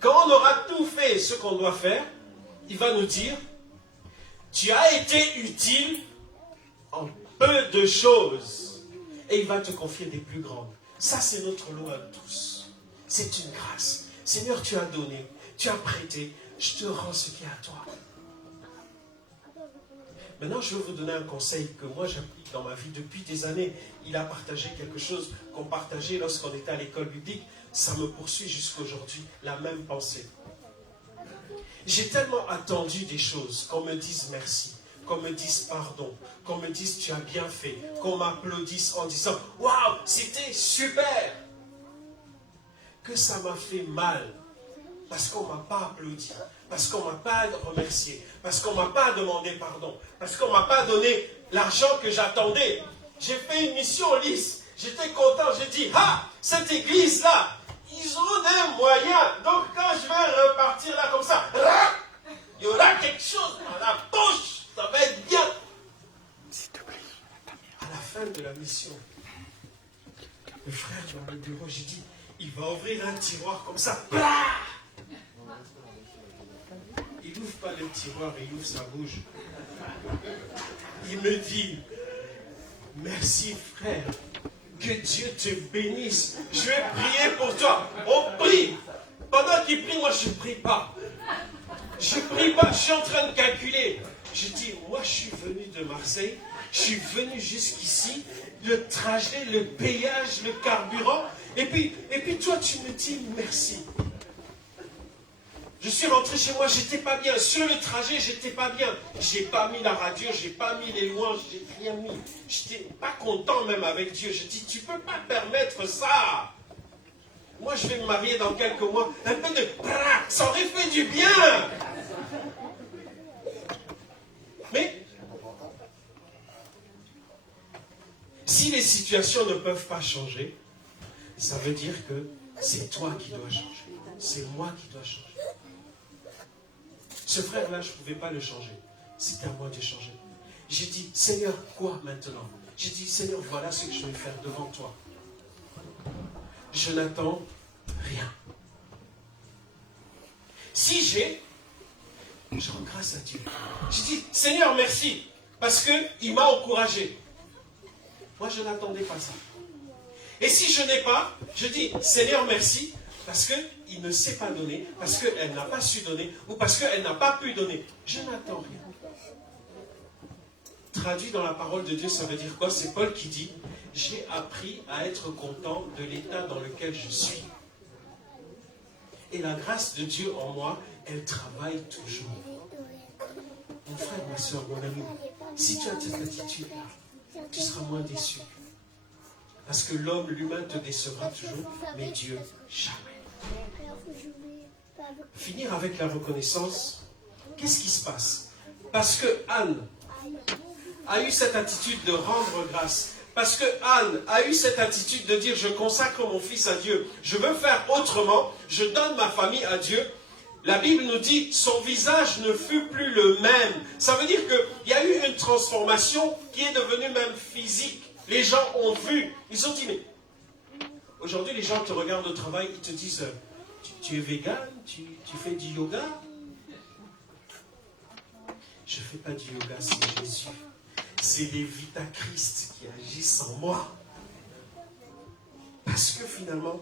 Quand on aura tout fait ce qu'on doit faire, il va nous dire, tu as été utile en peu de choses. Et il va te confier des plus grandes. Ça, c'est notre lot à tous. C'est une grâce. Seigneur, tu as donné, tu as prêté, je te rends ce qui est à toi. Maintenant, je veux vous donner un conseil que moi j'applique dans ma vie depuis des années. Il a partagé quelque chose qu'on partageait lorsqu'on était à l'école biblique. Ça me poursuit jusqu'à aujourd'hui, la même pensée. J'ai tellement attendu des choses, qu'on me dise merci, qu'on me dise pardon, qu'on me dise tu as bien fait, qu'on m'applaudisse en disant waouh, c'était super, que ça m'a fait mal parce qu'on ne m'a pas applaudi, parce qu'on ne m'a pas remercié, parce qu'on ne m'a pas demandé pardon, parce qu'on ne m'a pas donné l'argent que j'attendais. J'ai fait une mission lisse, j'étais content, j'ai dit, ah, cette église-là, ils ont des moyens. Donc quand je vais repartir là comme ça, il y aura quelque chose dans la poche. Ça va être bien. À la fin de la mission, le frère dans le bureau, j'ai dit, il va ouvrir un tiroir comme ça. Il n'ouvre pas le tiroir, il ouvre sa bouche. Il me dit, merci frère, que Dieu te bénisse. Je vais prier pour toi. On prie. Pendant qu'il prie, moi je ne prie pas. Je ne prie pas, je suis en train de calculer. Je dis, moi je suis venu de Marseille, je suis venu jusqu'ici, le trajet, le payage, le carburant, et puis toi tu me dis merci. Je suis rentré chez moi, j'étais pas bien. Sur le trajet, j'étais pas bien. J'ai pas mis la radio, j'ai pas mis les louanges, j'ai rien mis. J'étais pas content même avec Dieu. Je dis, tu peux pas permettre ça. Moi, je vais me marier dans quelques mois. Un peu de ça aurait fait du bien. Mais si les situations ne peuvent pas changer, ça veut dire que c'est toi qui dois changer. C'est moi qui dois changer. Ce frère-là, je ne pouvais pas le changer. C'était à moi de changer. J'ai dit, Seigneur, quoi maintenant? J'ai dit, Seigneur, voilà ce que je vais faire devant toi. Je n'attends rien. Si j'ai, je rends grâce à Dieu. J'ai dit, Seigneur, merci, parce qu'il m'a encouragé. Moi, je n'attendais pas ça. Et si je n'ai pas, je dis, Seigneur, merci, parce qu'il ne sait pas donner, parce qu'elle n'a pas su donner, ou parce qu'elle n'a pas pu donner. Je n'attends rien. Traduit dans la parole de Dieu, ça veut dire quoi? C'est Paul qui dit, j'ai appris à être content de l'état dans lequel je suis. Et la grâce de Dieu en moi, elle travaille toujours. Mon frère, ma soeur, mon ami, si tu as cette attitude-là, tu seras moins déçu. Parce que l'homme, l'humain te décevra toujours, mais Dieu, jamais. Finir avec la reconnaissance, qu'est-ce qui se passe? Parce que Anne a eu cette attitude de rendre grâce. Parce que Anne a eu cette attitude de dire, je consacre mon fils à Dieu. Je veux faire autrement, je donne ma famille à Dieu. La Bible nous dit, son visage ne fut plus le même. Ça veut dire qu'il y a eu une transformation qui est devenue même physique. Les gens ont vu, ils ont dit, mais aujourd'hui les gens te regardent au travail, ils te disent, tu es vegan, tu fais du yoga? Je ne fais pas du yoga, c'est Jésus. C'est les Vita Christ qui agissent en moi. Parce que finalement,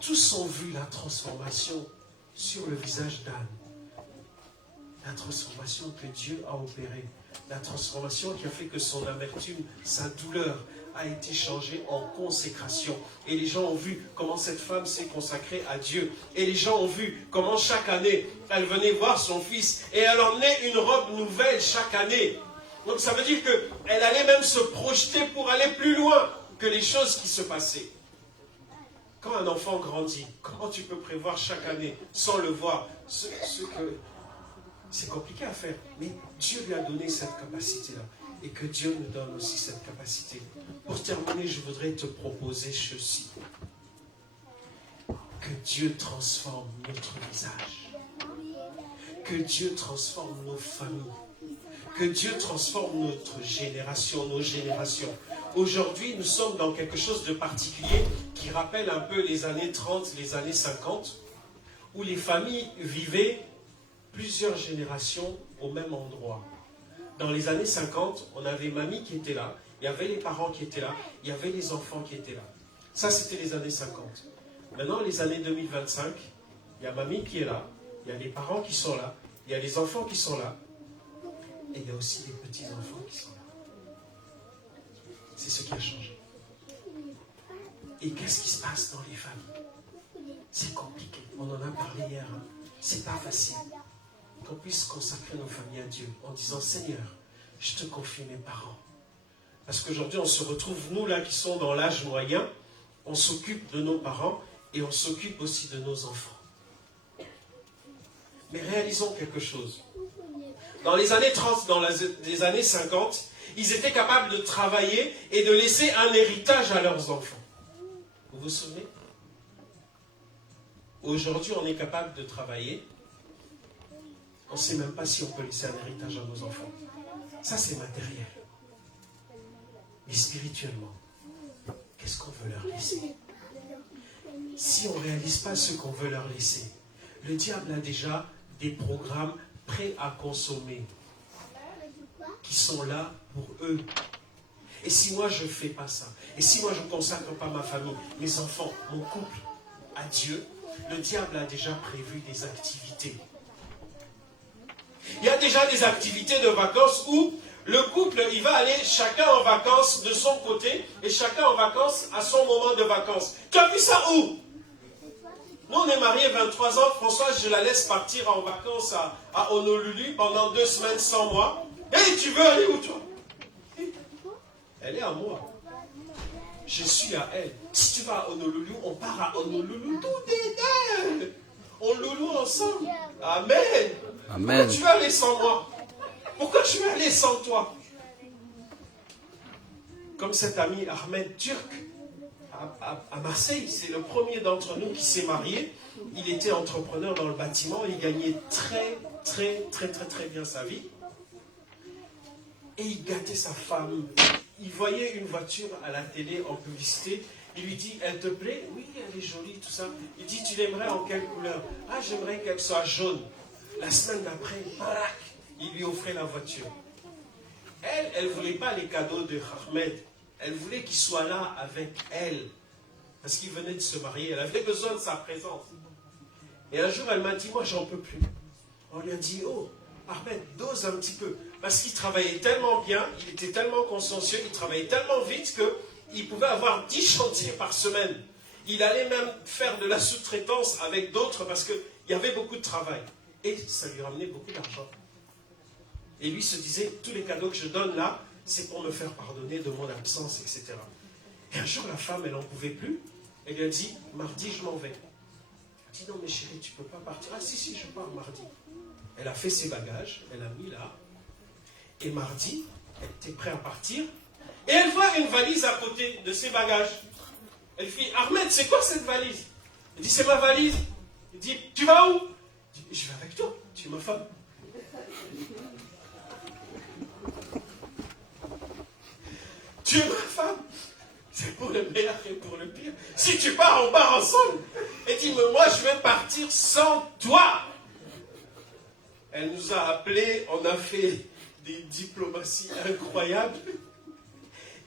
tous ont vu la transformation sur le visage d'Anne. La transformation que Dieu a opérée. La transformation qui a fait que son amertume, sa douleur a été changée en consécration. Et les gens ont vu comment cette femme s'est consacrée à Dieu. Et les gens ont vu comment chaque année, elle venait voir son fils. Et elle emmenait une robe nouvelle chaque année. Donc ça veut dire qu'elle allait même se projeter pour aller plus loin que les choses qui se passaient. Quand un enfant grandit, comment tu peux prévoir chaque année, sans le voir, ce que... C'est compliqué à faire, mais Dieu lui a donné cette capacité-là. Et que Dieu nous donne aussi cette capacité. Pour terminer, je voudrais te proposer ceci. Que Dieu transforme notre visage. Que Dieu transforme nos familles. Que Dieu transforme notre génération, nos générations. Aujourd'hui, nous sommes dans quelque chose de particulier qui rappelle un peu les années 30, les années 50, où les familles vivaient plusieurs générations au même endroit. Dans les années 50, on avait mamie qui était là, il y avait les parents qui étaient là, il y avait les enfants qui étaient là. Ça, c'était les années 50. Maintenant, les années 2025, il y a mamie qui est là, il y a les parents qui sont là, il y a les enfants qui sont là, et il y a aussi les petits-enfants qui sont là. C'est ce qui a changé. Et qu'est-ce qui se passe dans les familles? C'est compliqué. On en a parlé hier. Hein. C'est pas facile. Qu'on puisse consacrer nos familles à Dieu en disant, Seigneur, je te confie mes parents. Parce qu'aujourd'hui, on se retrouve, nous là qui sommes dans l'âge moyen, on s'occupe de nos parents et on s'occupe aussi de nos enfants. Mais réalisons quelque chose. Dans les années 30, dans les années 50, ils étaient capables de travailler et de laisser un héritage à leurs enfants. Vous vous souvenez? Aujourd'hui, on est capable de travailler. On ne sait même pas si on peut laisser un héritage à nos enfants. Ça, c'est matériel. Mais spirituellement, qu'est-ce qu'on veut leur laisser? Si on ne réalise pas ce qu'on veut leur laisser, le diable a déjà des programmes prêts à consommer qui sont là pour eux. Et si moi je ne fais pas ça, et si moi je ne consacre pas ma famille, mes enfants, mon couple à Dieu, le diable a déjà prévu des activités. Il y a déjà des activités de vacances où le couple, il va aller chacun en vacances de son côté et chacun en vacances à son moment de vacances. Tu as vu ça où? Nous, on est mariés 23 ans. Françoise, je la laisse partir en vacances à Honolulu pendant 2 semaines sans moi. Et tu veux aller où, toi? Elle est à moi. Je suis à elle. Si tu vas à Honolulu, on part à Honolulu. Tout est elle. On loulou ensemble. Amen. Amen. Pourquoi tu veux aller sans moi? Pourquoi je veux aller sans toi? Comme cet ami Ahmed Turc à Marseille, c'est le premier d'entre nous qui s'est marié. Il était entrepreneur dans le bâtiment. Il gagnait très bien sa vie. Et il gâtait sa femme. Il voyait une voiture à la télé en publicité. Il lui dit, elle te plaît? Oui, elle est jolie, tout ça. Il dit, tu l'aimerais en quelle couleur? Ah, j'aimerais qu'elle soit jaune. La semaine d'après, barac, il lui offrait la voiture. Elle ne voulait pas les cadeaux de Ahmed. Elle voulait qu'il soit là avec elle. Parce qu'il venait de se marier. Elle avait besoin de sa présence. Et un jour, elle m'a dit, moi, j'en peux plus. On lui a dit, oh, Ahmed, dose un petit peu. Parce qu'il travaillait tellement bien, il était tellement consciencieux, il travaillait tellement vite qu'il pouvait avoir 10 chantiers par semaine. Il allait même faire de la sous-traitance avec d'autres parce qu'il y avait beaucoup de travail. Et ça lui ramenait beaucoup d'argent. Et lui se disait, tous les cadeaux que je donne là, c'est pour me faire pardonner de mon absence, etc. Et un jour, la femme, elle n'en pouvait plus. Elle lui a dit, mardi, je m'en vais. Elle dit, non mais chérie, tu ne peux pas partir. Ah si, je pars mardi. Elle a fait ses bagages, elle a mis là. Et mardi, elle était prête à partir. Et elle voit une valise à côté de ses bagages. Elle dit, Ahmed, c'est quoi cette valise? Il dit, c'est ma valise. Il dit, tu vas où? Il dit, je vais avec toi, tu es ma femme. Tu es ma femme. C'est pour le meilleur et pour le pire. Si tu pars, on part ensemble. Elle dit, mais moi, je vais partir sans toi. Elle nous a appelés, on a fait des diplomaties incroyables.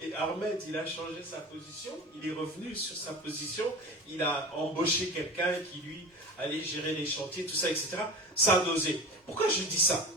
Et Ahmed, il a changé sa position, il est revenu sur sa position, il a embauché quelqu'un qui lui allait gérer les chantiers, tout ça, etc. Ça a dosé. Pourquoi je dis ça?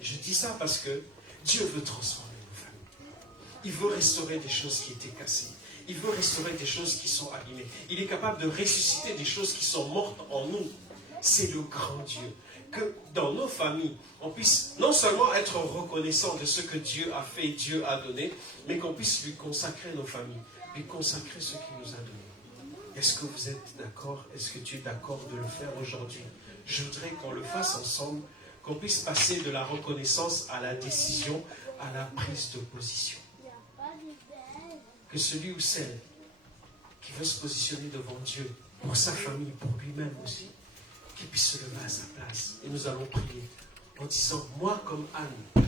Je dis ça parce que Dieu veut transformer nos familles. Il veut restaurer des choses qui étaient cassées. Il veut restaurer des choses qui sont abîmées. Il est capable de ressusciter des choses qui sont mortes en nous. C'est le grand Dieu. Que dans nos familles, on puisse non seulement être reconnaissant de ce que Dieu a fait, Dieu a donné, mais qu'on puisse lui consacrer nos familles, lui consacrer ce qu'il nous a donné. Est-ce que vous êtes d'accord? Est-ce que tu es d'accord de le faire aujourd'hui? Je voudrais qu'on le fasse ensemble, qu'on puisse passer de la reconnaissance à la décision, à la prise de position. Que celui ou celle qui veut se positionner devant Dieu, pour sa famille, pour lui-même aussi, qu'il puisse se lever à sa place. Et nous allons prier en disant, moi comme Anne,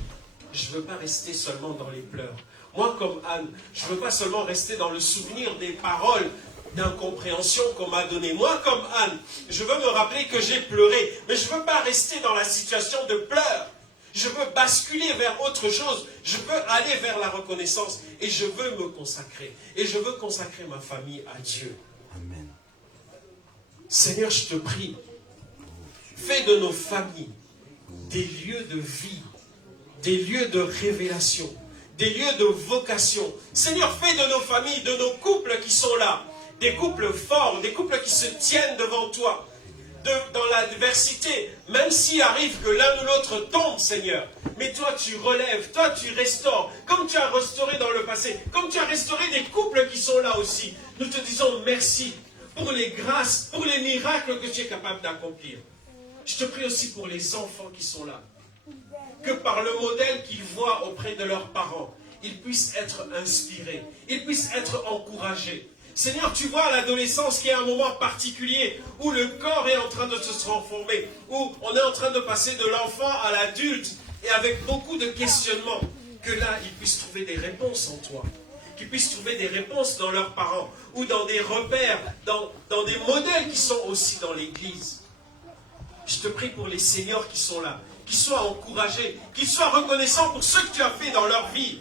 je ne veux pas rester seulement dans les pleurs. Moi comme Anne, je ne veux pas seulement rester dans le souvenir des paroles d'incompréhension qu'on m'a données. Moi comme Anne, je veux me rappeler que j'ai pleuré, mais je ne veux pas rester dans la situation de pleurs. Je veux basculer vers autre chose. Je veux aller vers la reconnaissance et je veux me consacrer. Et je veux consacrer ma famille à Dieu. Amen. Seigneur, je te prie, fais de nos familles des lieux de vie, des lieux de révélation, des lieux de vocation. Seigneur, fais de nos familles, de nos couples qui sont là, des couples forts, des couples qui se tiennent devant toi, dans l'adversité, même s'il arrive que l'un ou l'autre tombe, Seigneur. Mais toi, tu relèves, toi, tu restaures, comme tu as restauré dans le passé, comme tu as restauré des couples qui sont là aussi. Nous te disons merci pour les grâces, pour les miracles que tu es capable d'accomplir. Je te prie aussi pour les enfants qui sont là. Que par le modèle qu'ils voient auprès de leurs parents, ils puissent être inspirés, ils puissent être encouragés. Seigneur, tu vois l'adolescence qui est un moment particulier où le corps est en train de se transformer, où on est en train de passer de l'enfant à l'adulte et avec beaucoup de questionnements. Que là, ils puissent trouver des réponses en toi. Qu'ils puissent trouver des réponses dans leurs parents ou dans des repères, dans des modèles qui sont aussi dans l'Église. Je te prie pour les seniors qui sont là, qu'ils soient encouragés, qu'ils soient reconnaissants pour ce que tu as fait dans leur vie.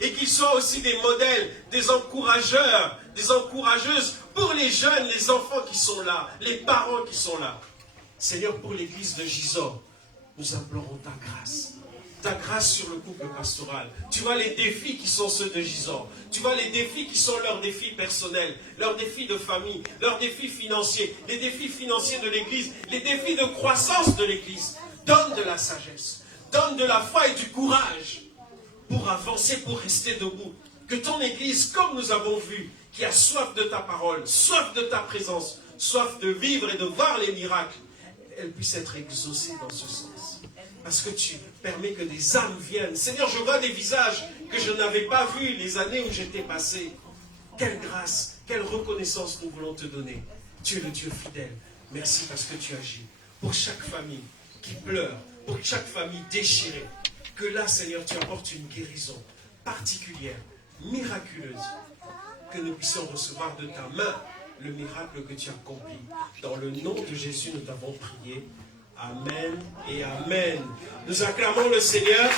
Et qu'ils soient aussi des modèles, des encourageurs, des encourageuses pour les jeunes, les enfants qui sont là, les parents qui sont là. Seigneur, pour l'église de Gisors, nous implorons ta grâce. Ta grâce sur le couple pastoral. Tu vois les défis qui sont ceux de Gisors. Tu vois les défis qui sont leurs défis personnels, leurs défis de famille, leurs défis financiers, les défis financiers de l'église, les défis de croissance de l'église. Donne de la sagesse, donne de la foi et du courage pour avancer, pour rester debout. Que ton église, comme nous avons vu, qui a soif de ta parole, soif de ta présence, soif de vivre et de voir les miracles, elle puisse être exaucée dans ce sens. Parce que tu permets que des âmes viennent. Seigneur, je vois des visages que je n'avais pas vus les années où j'étais passé. Quelle grâce, quelle reconnaissance nous voulons te donner. Tu es le Dieu fidèle. Merci parce que tu agis. Pour chaque famille qui pleure, pour chaque famille déchirée, que là, Seigneur, tu apportes une guérison particulière, miraculeuse, que nous puissions recevoir de ta main le miracle que tu accomplis. Dans le nom de Jésus, nous t'avons prié. Amen et Amen. Nous acclamons le Seigneur.